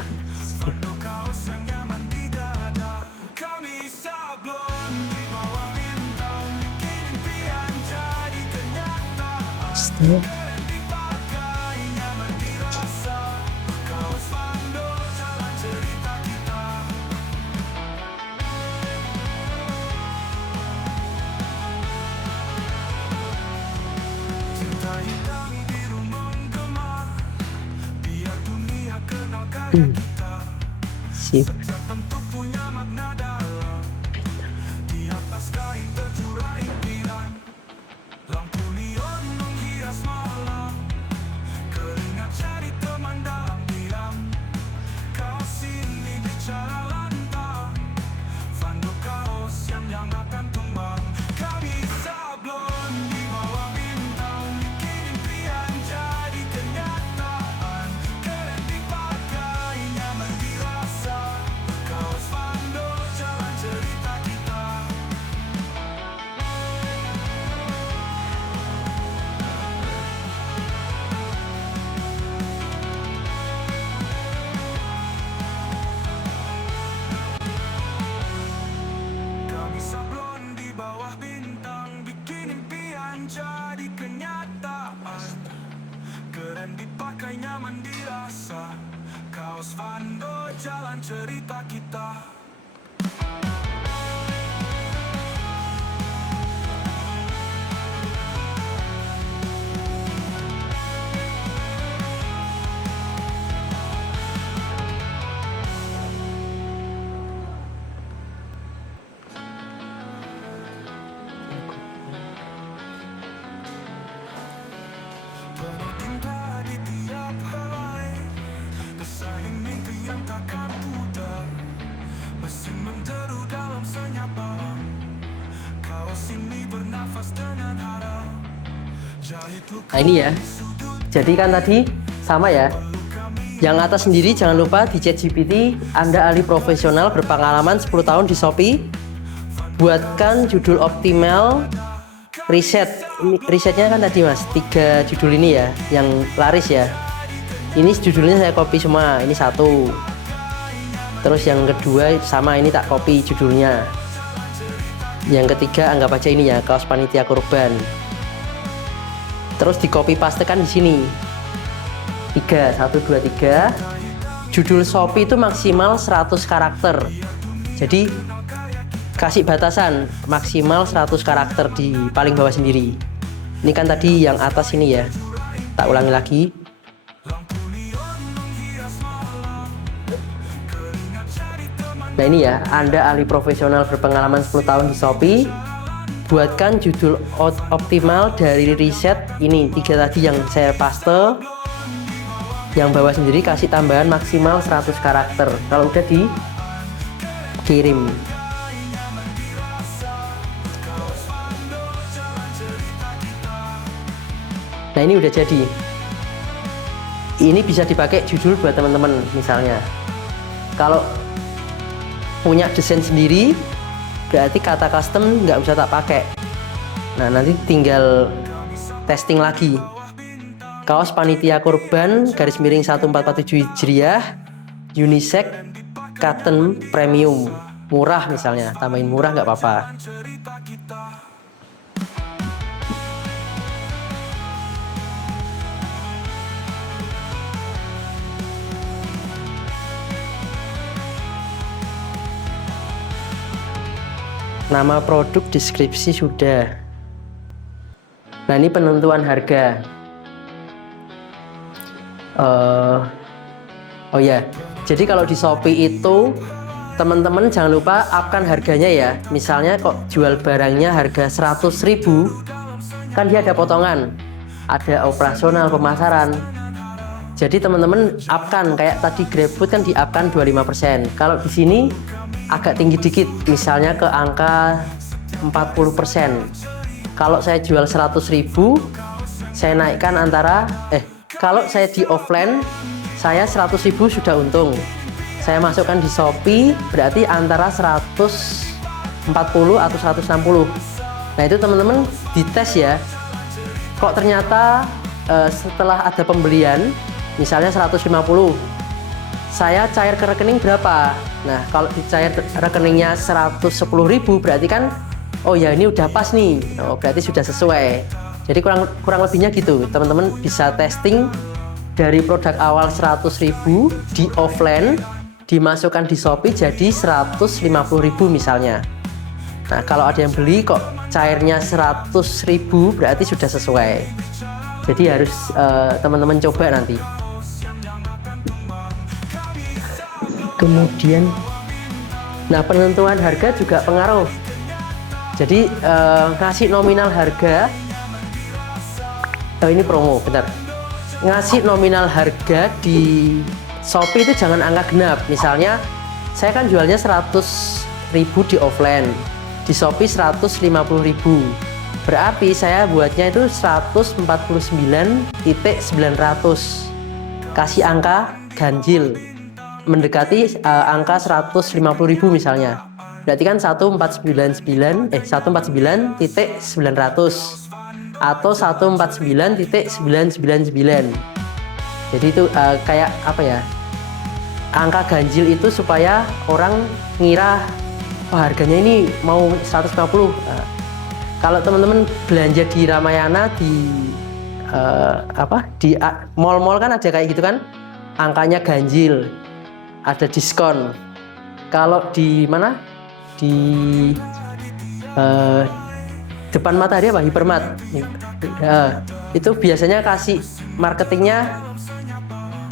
Sip. Kaos Vando, jalan cerita kita. Nah ini ya, jadi kan tadi sama ya. Yang atas sendiri jangan lupa di ChatGPT, Anda ahli profesional berpengalaman 10 tahun di Shopee. Buatkan judul optimal riset. Ini risetnya kan tadi Mas, 3 judul ini ya, yang laris ya. Ini judulnya saya copy semua, ini 1. Terus yang kedua sama, ini tak copy judulnya. Yang ketiga anggap aja ini ya, kaos panitia kurban. Terus di copy paste kan di sini. 3, 1, 2, 3. Judul Shopee itu maksimal 100 karakter. Jadi kasih batasan maksimal 100 karakter di paling bawah sendiri. Ini kan tadi yang atas ini ya. Tak ulangi lagi. Nah ini ya, Anda ahli profesional berpengalaman 10 tahun di Shopee. Buatkan judul optimal dari riset ini 3 tadi yang saya paste. Yang bawah sendiri kasih tambahan maksimal 100 karakter. Kalau udah dikirim. Nah ini udah jadi. Ini bisa dipakai judul buat teman-teman misalnya. Kalau punya desain sendiri, berarti kata custom nggak usah tak pakai. Nah nanti tinggal testing lagi. Kaos panitia kurban _1447 Hijriah unisex cotton premium, murah misalnya, tambahin murah nggak apa-apa. Nama produk, deskripsi sudah. Nah ini penentuan harga. Oh ya, jadi kalau di Shopee itu teman-teman jangan lupa upkan harganya ya. Misalnya kok jual barangnya harga 100.000, kan dia ada potongan, ada operasional, pemasaran. Jadi teman-teman upkan, kayak tadi GrabFood kan di upkan 25%. Kalau di sini agak tinggi dikit, misalnya ke angka 40%. Kalau saya jual 100.000, saya naikkan kalau saya di offline, saya 100.000 sudah untung. Saya masukkan di Shopee, berarti antara 140 atau 160. Nah itu teman-teman dites ya. Kok ternyata setelah ada pembelian, misalnya 150, saya cair ke rekening berapa? Nah kalau dicair rekeningnya 110.000, berarti kan, oh ya ini udah pas nih, oh berarti sudah sesuai. Jadi kurang lebihnya gitu, teman-teman bisa testing dari produk awal 100.000 di offline, dimasukkan di Shopee jadi 150.000 misalnya. Nah kalau ada yang beli kok cairnya 100.000, berarti sudah sesuai. Jadi harus teman-teman coba nanti. Kemudian, nah penentuan harga juga pengaruh. Jadi ngasih nominal harga. Oh ini promo, bentar. Ngasih nominal harga di Shopee itu jangan angka genap. Misalnya saya kan jualnya 100.000 di offline, di Shopee 150.000. Berarti saya buatnya itu 149.900. Kasih angka ganjil, mendekati angka 150.000 misalnya. Berarti kan 149.900 atau 149.999. Jadi itu kayak apa ya, angka ganjil itu supaya orang ngira harganya ini mau 150. Kalau teman-teman belanja di Ramayana, di di mall-mall kan ada kayak gitu kan, angkanya ganjil, ada diskon. Kalau di mana, di depan Matahari apa, Hypermart, itu biasanya kasih marketingnya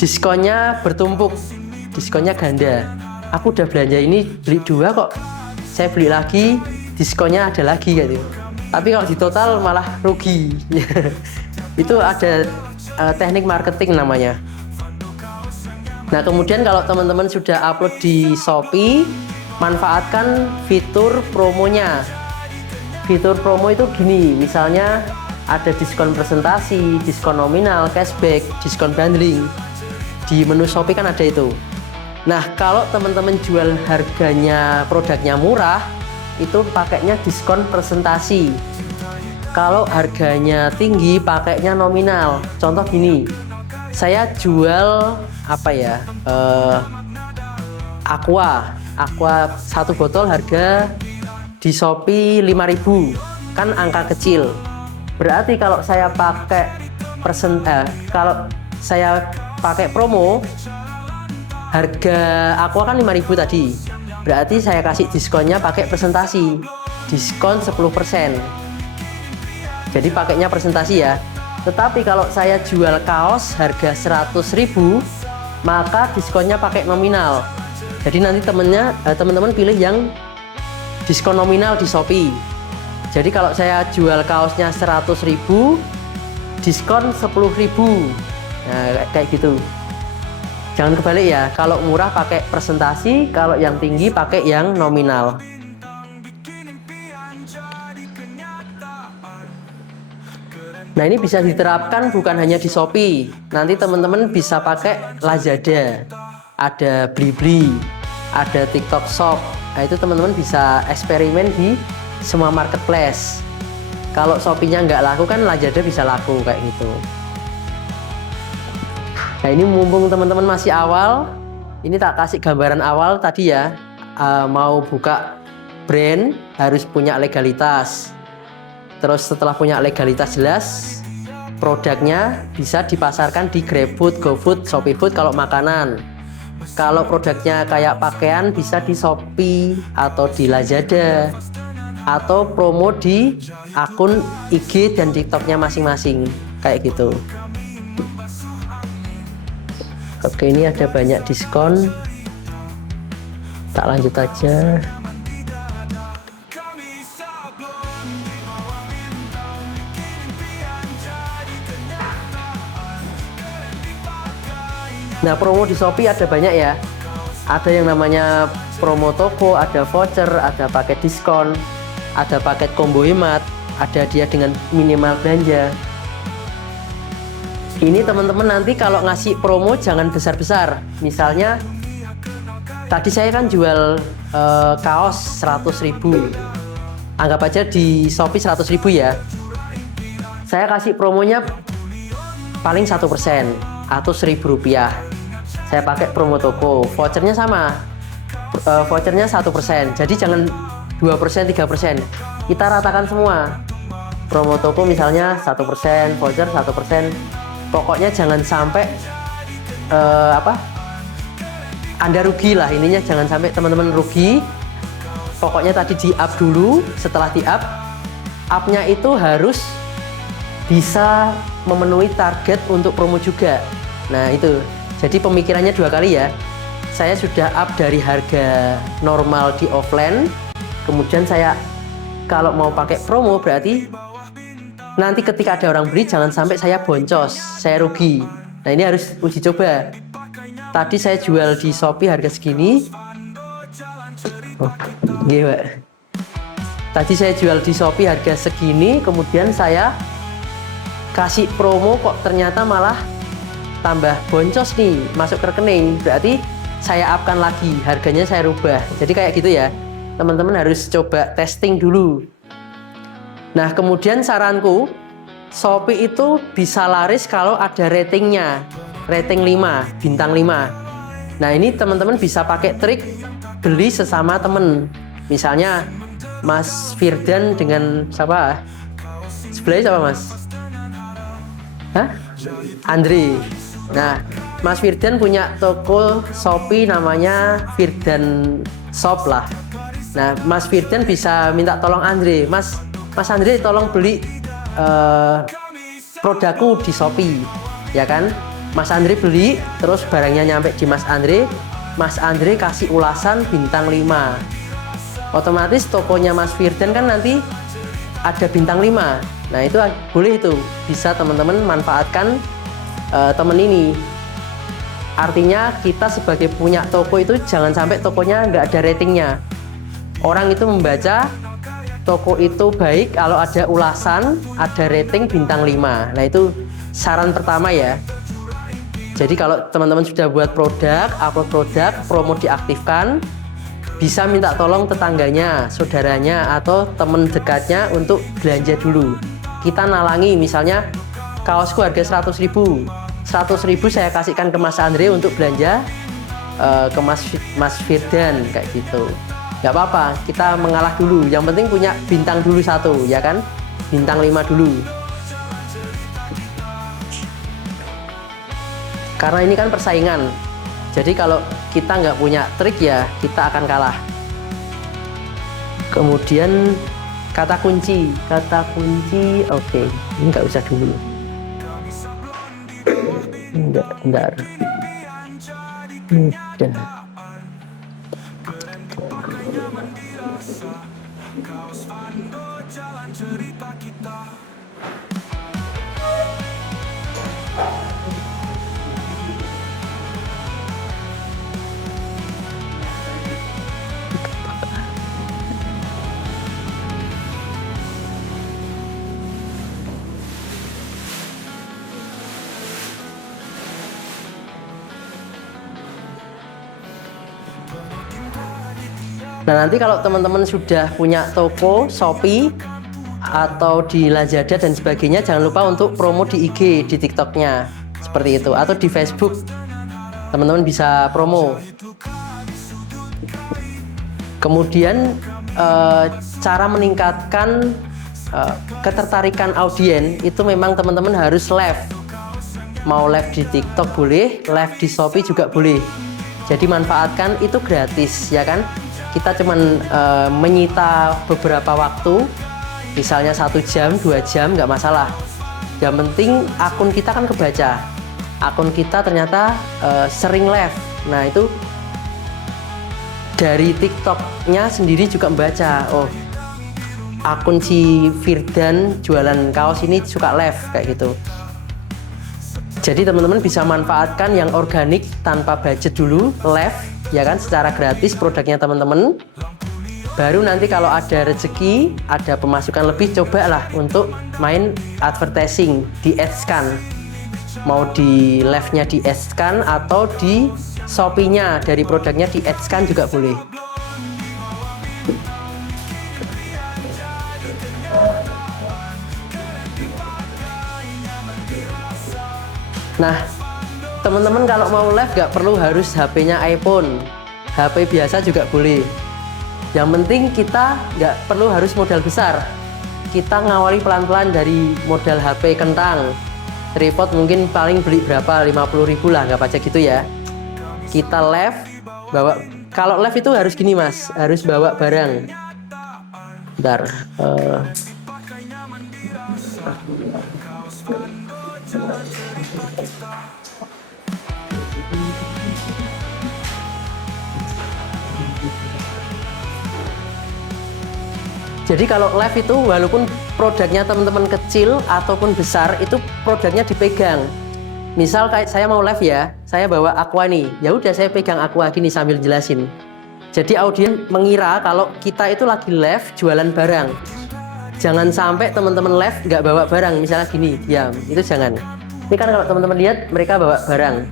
diskonnya bertumpuk, diskonnya ganda. Aku udah belanja ini, beli 2 kok saya beli lagi, diskonnya ada lagi gitu. Tapi kalau di total malah rugi. Itu ada teknik marketing namanya. Nah kemudian kalau teman-teman sudah upload di Shopee, manfaatkan fitur promonya. Fitur promo itu gini, misalnya ada diskon presentasi, diskon nominal, cashback, diskon bundling. Di menu Shopee kan ada itu. Nah, kalau teman-teman jual harganya produknya murah, itu pakainya diskon presentasi. Kalau harganya tinggi, pakainya nominal. Contoh gini, saya jual apa ya? Aqua satu botol harga di Shopee 5.000, kan angka kecil. Berarti kalau saya pakai kalau saya pakai promo, harga Aqua kan 5.000 tadi. Berarti saya kasih diskonnya pakai presentasi, diskon 10%. Jadi pakainya presentasi ya. Tetapi kalau saya jual kaos harga 100.000, maka diskonnya pakai nominal. Jadi nanti teman-teman pilih yang diskon nominal di Shopee. Jadi kalau saya jual kaosnya 100.000, diskon 10.000. Nah, kayak gitu. Jangan kebalik ya, kalau murah pakai presentasi, kalau yang tinggi pakai yang nominal. Nah, ini bisa diterapkan bukan hanya di Shopee. Nanti teman-teman bisa pakai Lazada, ada Blibli, ada TikTok Shop. Nah, itu teman-teman bisa eksperimen di semua marketplace. Kalau Shopee-nya nggak laku kan Lazada bisa laku kayak gitu. Nah, ini mumpung teman-teman masih awal, ini tak kasih gambaran awal tadi ya. Mau buka brand harus punya legalitas. Terus setelah punya legalitas jelas, produknya bisa dipasarkan di GrabFood, GoFood, ShopeeFood kalau makanan. Kalau produknya kayak pakaian bisa di Shopee atau di Lazada, atau promo di akun IG dan TikToknya masing-masing kayak gitu. Oke, ini ada banyak diskon. Tak lanjut aja. Nah, promo di Shopee ada banyak ya. Ada yang namanya promo toko, ada voucher, ada paket diskon, ada paket combo hemat, ada dia dengan minimal belanja. Ini teman-teman nanti kalau ngasih promo jangan besar-besar. Misalnya tadi saya kan jual kaos 100.000. Anggap aja di Shopee 100.000 ya. Saya kasih promonya paling 1% atau Rp1.000. Saya pakai promo toko. Vouchernya sama. Vouchernya 1%. Jadi jangan 2%, 3%. Kita ratakan semua. Promo toko misalnya 1%, voucher 1%. Pokoknya jangan sampai Anda rugi lah, ininya jangan sampai teman-teman rugi. Pokoknya tadi di up dulu, setelah di up-nya itu harus bisa memenuhi target untuk promo juga. Nah, itu. Jadi pemikirannya dua kali ya. Saya sudah up dari harga normal di offline, kemudian saya kalau mau pakai promo berarti nanti ketika ada orang beli jangan sampai saya boncos, saya rugi. Nah, ini harus uji coba. Tadi saya jual di Shopee harga segini. Tadi saya jual di Shopee harga segini, kemudian saya kasih promo kok ternyata malah tambah boncos nih, masuk ke rekening. Berarti saya upkan lagi, harganya saya rubah. Jadi kayak gitu ya. Teman-teman harus coba testing dulu. Nah, kemudian saranku, Shopee itu bisa laris kalau ada ratingnya, rating 5, bintang 5. Nah, ini teman-teman bisa pakai trik beli sesama temen. Misalnya Mas Firdan dengan siapa? Sebelahnya siapa Mas? Hah? Andri. Nah, Mas Firdan punya toko Shopee namanya Firdan Shop lah. Nah, Mas Firdan bisa minta tolong Andre, Mas Andre tolong beli produkku di Shopee, ya kan? Mas Andre beli, terus barangnya nyampe di Mas Andre kasih ulasan bintang 5. Otomatis tokonya Mas Firdan kan nanti ada bintang 5. Nah, itu boleh, itu bisa teman-teman manfaatkan temen ini. Artinya kita sebagai punya toko itu jangan sampai tokonya nggak ada ratingnya. Orang itu membaca toko itu baik kalau ada ulasan, ada rating bintang 5. Nah itu saran pertama ya. Jadi kalau teman-teman sudah buat produk, upload produk, promo diaktifkan, bisa minta tolong tetangganya, saudaranya, atau teman dekatnya untuk belanja dulu. Kita nalangi, misalnya kaosku harga 100.000, 100.000 saya kasihkan ke Mas Andre untuk belanja ke Mas Firdan, kayak gitu. Nggak apa-apa, kita mengalah dulu. Yang penting punya bintang dulu 1, ya kan? Bintang 5 dulu. Karena ini kan persaingan. Jadi kalau kita nggak punya trik ya kita akan kalah. Kemudian kata kunci, oke, ini nggak usah dulu. Bentar. Udah. Nah nanti kalau teman-teman sudah punya toko Shopee atau di Lazada dan sebagainya, jangan lupa untuk promo di IG, di TikToknya seperti itu, atau di Facebook teman-teman bisa promo. Kemudian cara meningkatkan ketertarikan audiens itu memang teman-teman harus live. Mau live di TikTok boleh, live di Shopee juga boleh. Jadi manfaatkan, itu gratis ya kan. Kita cuman menyita beberapa waktu, misalnya 1 jam, 2 jam, nggak masalah. Yang penting akun kita kan kebaca, akun kita ternyata sering live. Nah itu dari TikToknya sendiri juga membaca, oh akun si Firdan jualan kaos ini suka live, kayak gitu. Jadi teman-teman bisa manfaatkan yang organik tanpa budget dulu, live ya kan, secara gratis produknya teman-teman. Baru nanti kalau ada rezeki, ada pemasukan lebih, cobalah untuk main advertising di ads-kan. Mau di live-nya di ads-kan atau di Shopee-nya dari produknya di ads-kan juga boleh. Nah teman-teman kalau mau live gak perlu harus HP-nya iPhone, HP biasa juga boleh. Yang penting kita gak perlu harus modal besar. Kita ngawali pelan-pelan dari modal HP kentang. Tripod mungkin paling beli berapa, 50.000 lah, nggak pajak gitu ya. Kita live, bawa, kalau live itu harus gini mas, harus bawa barang. Bentar. Jadi kalau live itu walaupun produknya teman-teman kecil ataupun besar, itu produknya dipegang. Misal kayak saya mau live ya, saya bawa aqua nih, ya udah saya pegang aqua gini sambil jelasin. Jadi audiens mengira kalau kita itu lagi live jualan barang. Jangan sampai teman-teman live nggak bawa barang, misalnya gini, diam, itu jangan. Ini kan kalau teman-teman lihat mereka bawa barang,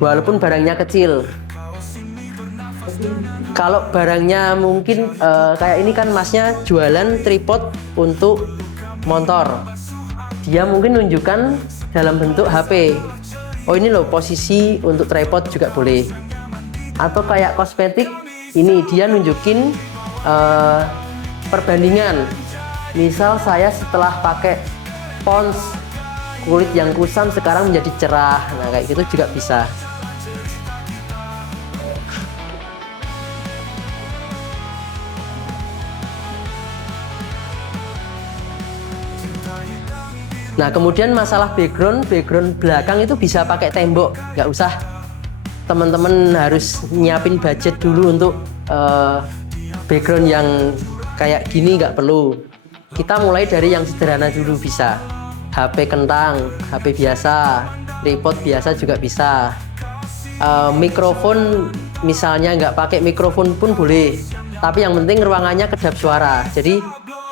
walaupun barangnya kecil. Kalau barangnya mungkin kayak ini kan masnya jualan tripod untuk motor, dia mungkin nunjukkan dalam bentuk HP. Oh ini loh posisi untuk tripod juga boleh. Atau kayak kosmetik, ini dia nunjukin perbandingan. Misal saya setelah pakai pons, kulit yang kusam sekarang menjadi cerah. Nah kayak gitu juga bisa. Nah kemudian masalah background belakang itu bisa pakai tembok, nggak usah teman-teman harus nyiapin budget dulu untuk background yang kayak gini, nggak perlu. Kita mulai dari yang sederhana dulu bisa. HP kentang, HP biasa, tripod biasa juga bisa. Mikrofon misalnya nggak pakai mikrofon pun boleh, tapi yang penting ruangannya kedap suara. Jadi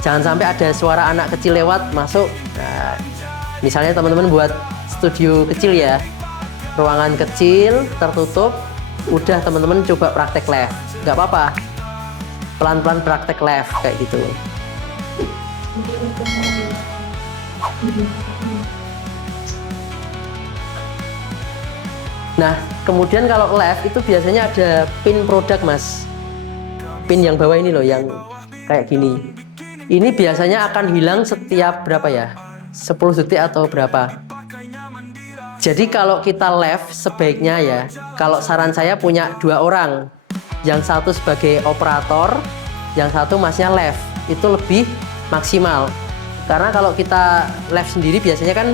jangan sampai ada suara anak kecil lewat masuk. Nah, misalnya teman-teman buat studio kecil ya, ruangan kecil tertutup, udah teman-teman coba praktek live, nggak apa-apa, pelan-pelan praktek live kayak gitu. Nah, kemudian kalau live itu biasanya ada pin produk, Mas. Pin yang bawah ini loh, yang kayak gini. Ini biasanya akan hilang setiap berapa ya? 10 detik atau berapa? Jadi kalau kita live sebaiknya ya, kalau saran saya punya 2 orang. Yang satu sebagai operator, yang satu masnya live. Itu lebih maksimal. Karena kalau kita live sendiri biasanya kan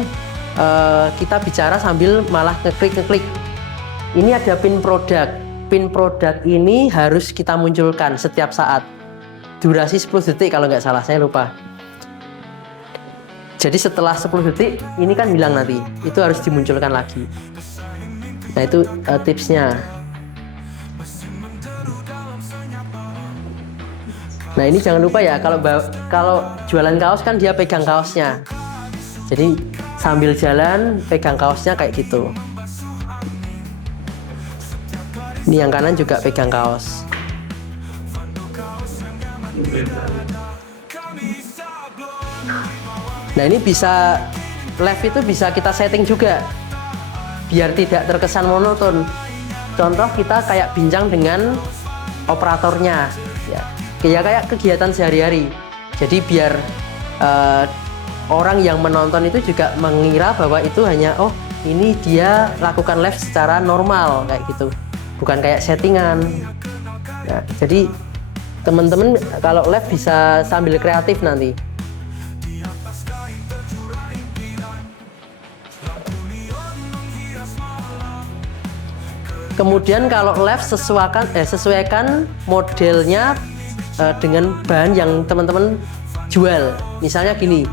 kita bicara sambil malah ngeklik. Ini ada pin produk. Pin produk ini harus kita munculkan setiap saat. Durasi 10 detik kalau nggak salah, saya lupa. Jadi setelah 10 detik, ini kan hilang nanti. Itu harus dimunculkan lagi. Nah itu tipsnya. Nah ini jangan lupa ya, kalau jualan kaos kan dia pegang kaosnya. Jadi sambil jalan pegang kaosnya kayak gitu. Ini yang kanan juga pegang kaos. Nah ini bisa live itu bisa kita setting juga biar tidak terkesan monoton. Contoh kita kayak bincang dengan operatornya ya, kayak kegiatan sehari-hari. Jadi biar orang yang menonton itu juga mengira bahwa itu hanya oh ini dia lakukan live secara normal kayak gitu, bukan kayak settingan. Nah, jadi teman-teman kalau live bisa sambil kreatif nanti. Kemudian kalau live sesuaikan modelnya dengan bahan yang teman-teman jual. Misalnya gini,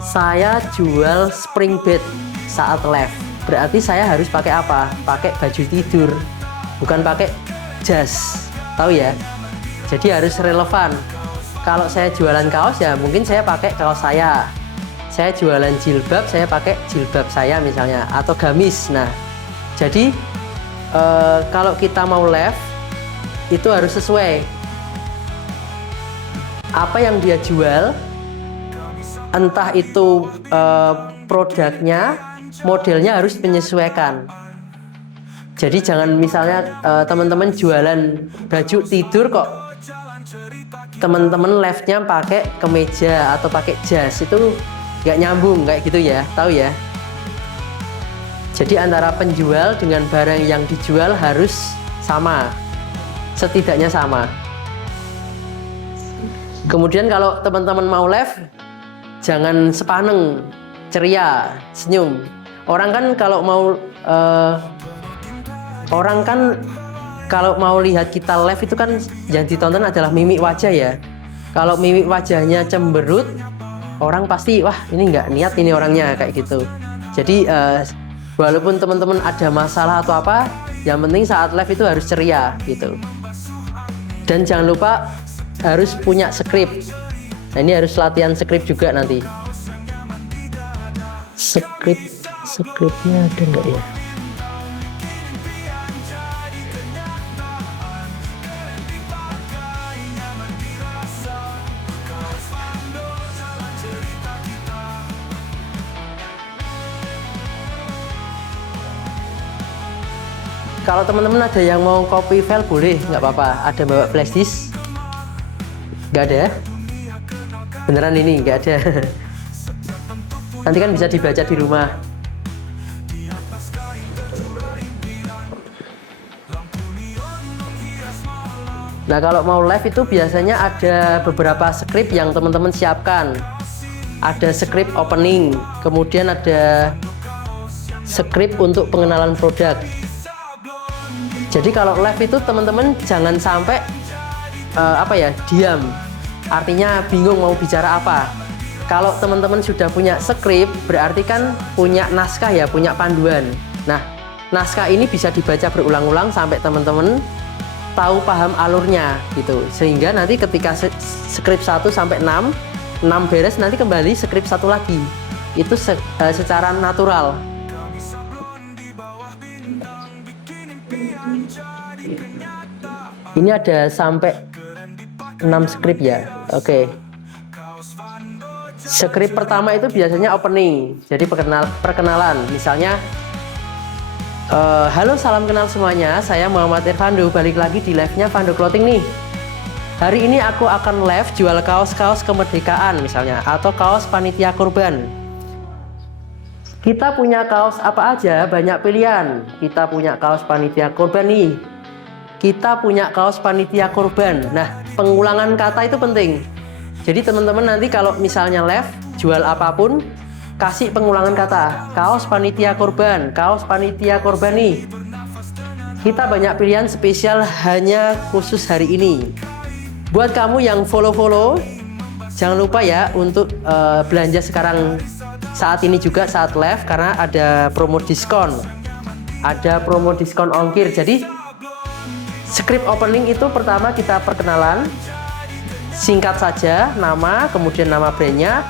saya jual spring bed saat live. Berarti saya harus pakai apa? Pakai baju tidur, bukan pakai jas. Tahu ya? Jadi harus relevan. Kalau saya jualan kaos ya mungkin saya pakai kaos saya. Saya jualan jilbab, saya pakai jilbab saya misalnya, atau gamis. Nah, jadi kalau kita mau live itu harus sesuai apa yang dia jual, entah itu produknya, modelnya harus menyesuaikan. Jadi jangan misalnya teman-teman jualan baju tidur kok teman-teman live-nya pakai kemeja atau pakai jas, itu nggak nyambung kayak gitu ya, tahu ya. Jadi antara penjual dengan barang yang dijual harus sama, setidaknya sama. Kemudian kalau teman-teman mau live, jangan sepaneng, ceria, senyum. Orang kan kalau mau lihat kita live itu kan yang ditonton adalah mimik wajah ya. Kalau mimik wajahnya cemberut, orang pasti wah ini nggak niat ini orangnya kayak gitu. Jadi walaupun teman-teman ada masalah atau apa, yang penting saat live itu harus ceria gitu. Dan jangan lupa harus punya skrip. Nah ini harus latihan skrip juga nanti. Skripnya ada nggak ya? Kalau teman-teman ada yang mau copy file boleh, nggak apa-apa. Ada bawa flash disk? Nggak ada? Beneran ini nggak ada. Nanti kan bisa dibaca di rumah. Nah kalau mau live itu biasanya ada beberapa skrip yang teman-teman siapkan. Ada skrip opening, kemudian ada skrip untuk pengenalan produk. Jadi kalau live itu teman-teman jangan sampai diam. Artinya bingung mau bicara apa. Kalau teman-teman sudah punya skrip, berarti kan punya naskah ya, punya panduan. Nah, naskah ini bisa dibaca berulang-ulang sampai teman-teman tahu paham alurnya gitu, sehingga nanti ketika script 1 sampai 6 beres, nanti kembali script 1 lagi, itu secara natural. Ini ada sampai 6 script ya. Oke. Script pertama itu biasanya opening, jadi perkenalan. Misalnya, halo, salam kenal semuanya, saya Muhammad Irfando, balik lagi di live-nya Fando Clothing nih. Hari ini aku akan live jual kaos-kaos kemerdekaan misalnya, atau kaos panitia kurban. Kita punya kaos apa aja, banyak pilihan. Kita punya kaos panitia kurban nih. Kita punya kaos panitia kurban. Nah, pengulangan kata itu penting. Jadi teman-teman nanti kalau misalnya live jual apapun, kasih pengulangan kata. Kaos panitia kurban, kaos panitia kurban nih. Kita banyak pilihan spesial hanya khusus hari ini. Buat kamu yang follow-follow, jangan lupa ya untuk belanja sekarang saat ini juga saat live, karena ada promo diskon. Ada promo diskon ongkir. Jadi script opening itu pertama kita perkenalan, singkat saja, nama, kemudian nama brandnya,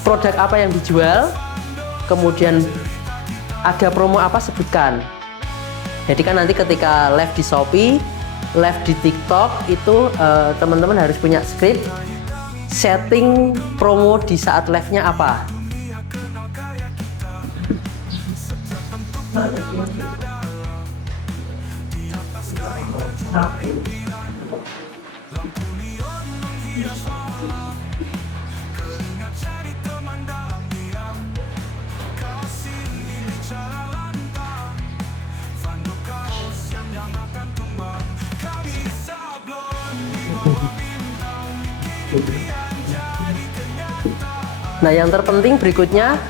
produk apa yang dijual, kemudian ada promo apa sebutkan. Jadi kan nanti ketika live di Shopee, live di TikTok itu teman-teman harus punya script setting promo di saat live-nya apa. Nah, yang terpenting berikutnya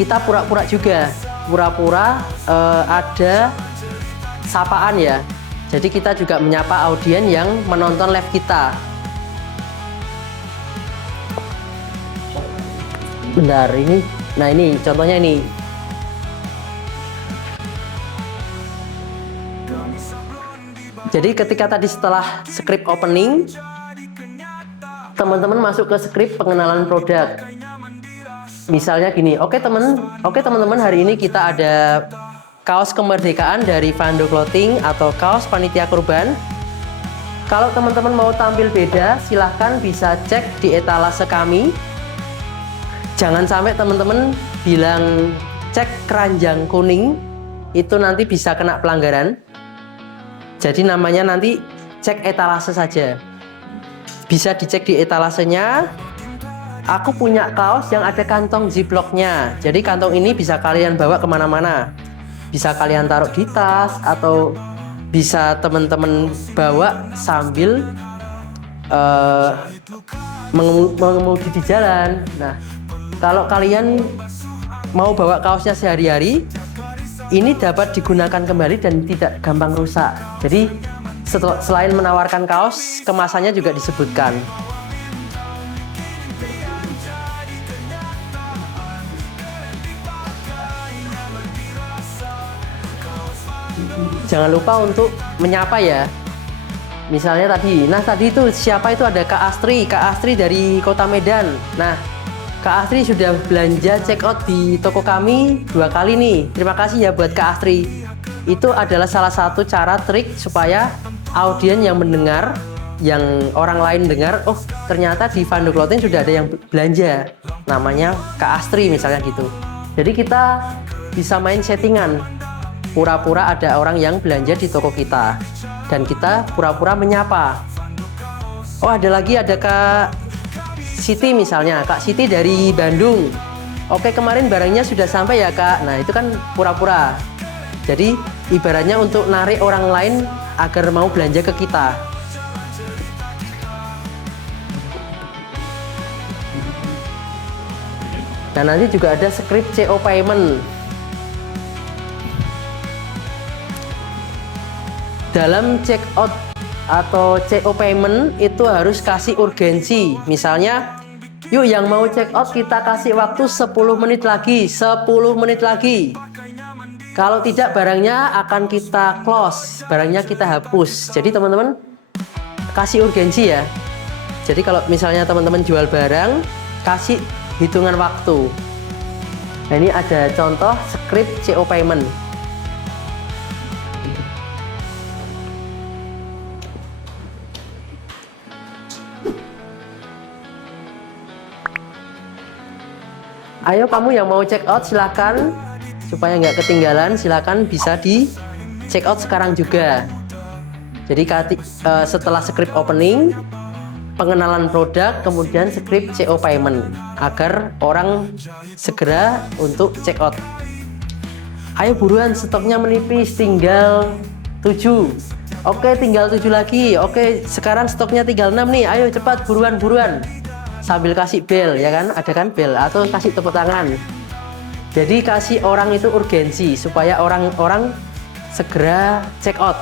kita pura-pura juga, pura-pura ada sapaan ya. Jadi kita juga menyapa audien yang menonton live kita. Bentar, ini, nah ini contohnya ini. Jadi ketika tadi setelah script opening, teman-teman masuk ke script pengenalan produk. Misalnya gini, oke teman-teman, hari ini kita ada kaos kemerdekaan dari Fando Clothing atau kaos panitia kurban. Kalau teman-teman mau tampil beda, silahkan bisa cek di etalase kami. Jangan sampai teman-teman bilang cek keranjang kuning, itu nanti bisa kena pelanggaran. Jadi namanya nanti cek etalase saja. Bisa dicek di etalasenya. Aku punya kaos yang ada kantong ziplocknya. Jadi kantong ini bisa kalian bawa kemana-mana. Bisa kalian taruh di tas, atau bisa teman-teman bawa sambil mengemudi di jalan. Nah, kalau kalian mau bawa kaosnya sehari-hari, ini dapat digunakan kembali dan tidak gampang rusak. Jadi selain menawarkan kaos, kemasannya juga disebutkan. Jangan lupa untuk menyapa ya. Misalnya tadi itu siapa itu, ada Kak Astri dari Kota Medan. Nah, Kak Astri sudah belanja check out di toko kami 2 kali nih. Terima kasih ya buat Kak Astri. Itu adalah salah satu cara trik supaya audien yang mendengar, yang orang lain dengar, oh ternyata di Fando Clothing sudah ada yang belanja, namanya Kak Astri misalnya gitu. Jadi kita bisa main settingan, pura-pura ada orang yang belanja di toko kita, dan kita pura-pura menyapa. Oh ada Kak Siti misalnya, Kak Siti dari Bandung. Oke, kemarin barangnya sudah sampai ya Kak. Nah itu kan pura-pura. Jadi ibaratnya untuk narik orang lain agar mau belanja ke kita. Nah nanti juga ada script CO payment. Dalam check out atau CO payment itu harus kasih urgensi. Misalnya, yuk yang mau check out kita kasih waktu 10 menit lagi, 10 menit lagi. Kalau tidak, barangnya akan kita close, barangnya kita hapus. Jadi teman-teman kasih urgensi ya. Jadi kalau misalnya teman-teman jual barang, kasih hitungan waktu. Nah, ini ada contoh script CO payment. Ayo kamu yang mau check out silakan, supaya nggak ketinggalan, silakan bisa di check out sekarang juga. Jadi setelah script opening, pengenalan produk, kemudian script CO payment, agar orang segera untuk check out. Ayo buruan, stoknya menipis, tinggal 7. Oke, tinggal 7 lagi. Oke, sekarang stoknya tinggal 6 nih. Ayo cepat, buruan. Sambil kasih bel, ya kan? Ada kan bel, atau kasih tepuk tangan. Jadi kasih orang itu urgensi supaya orang-orang segera check out.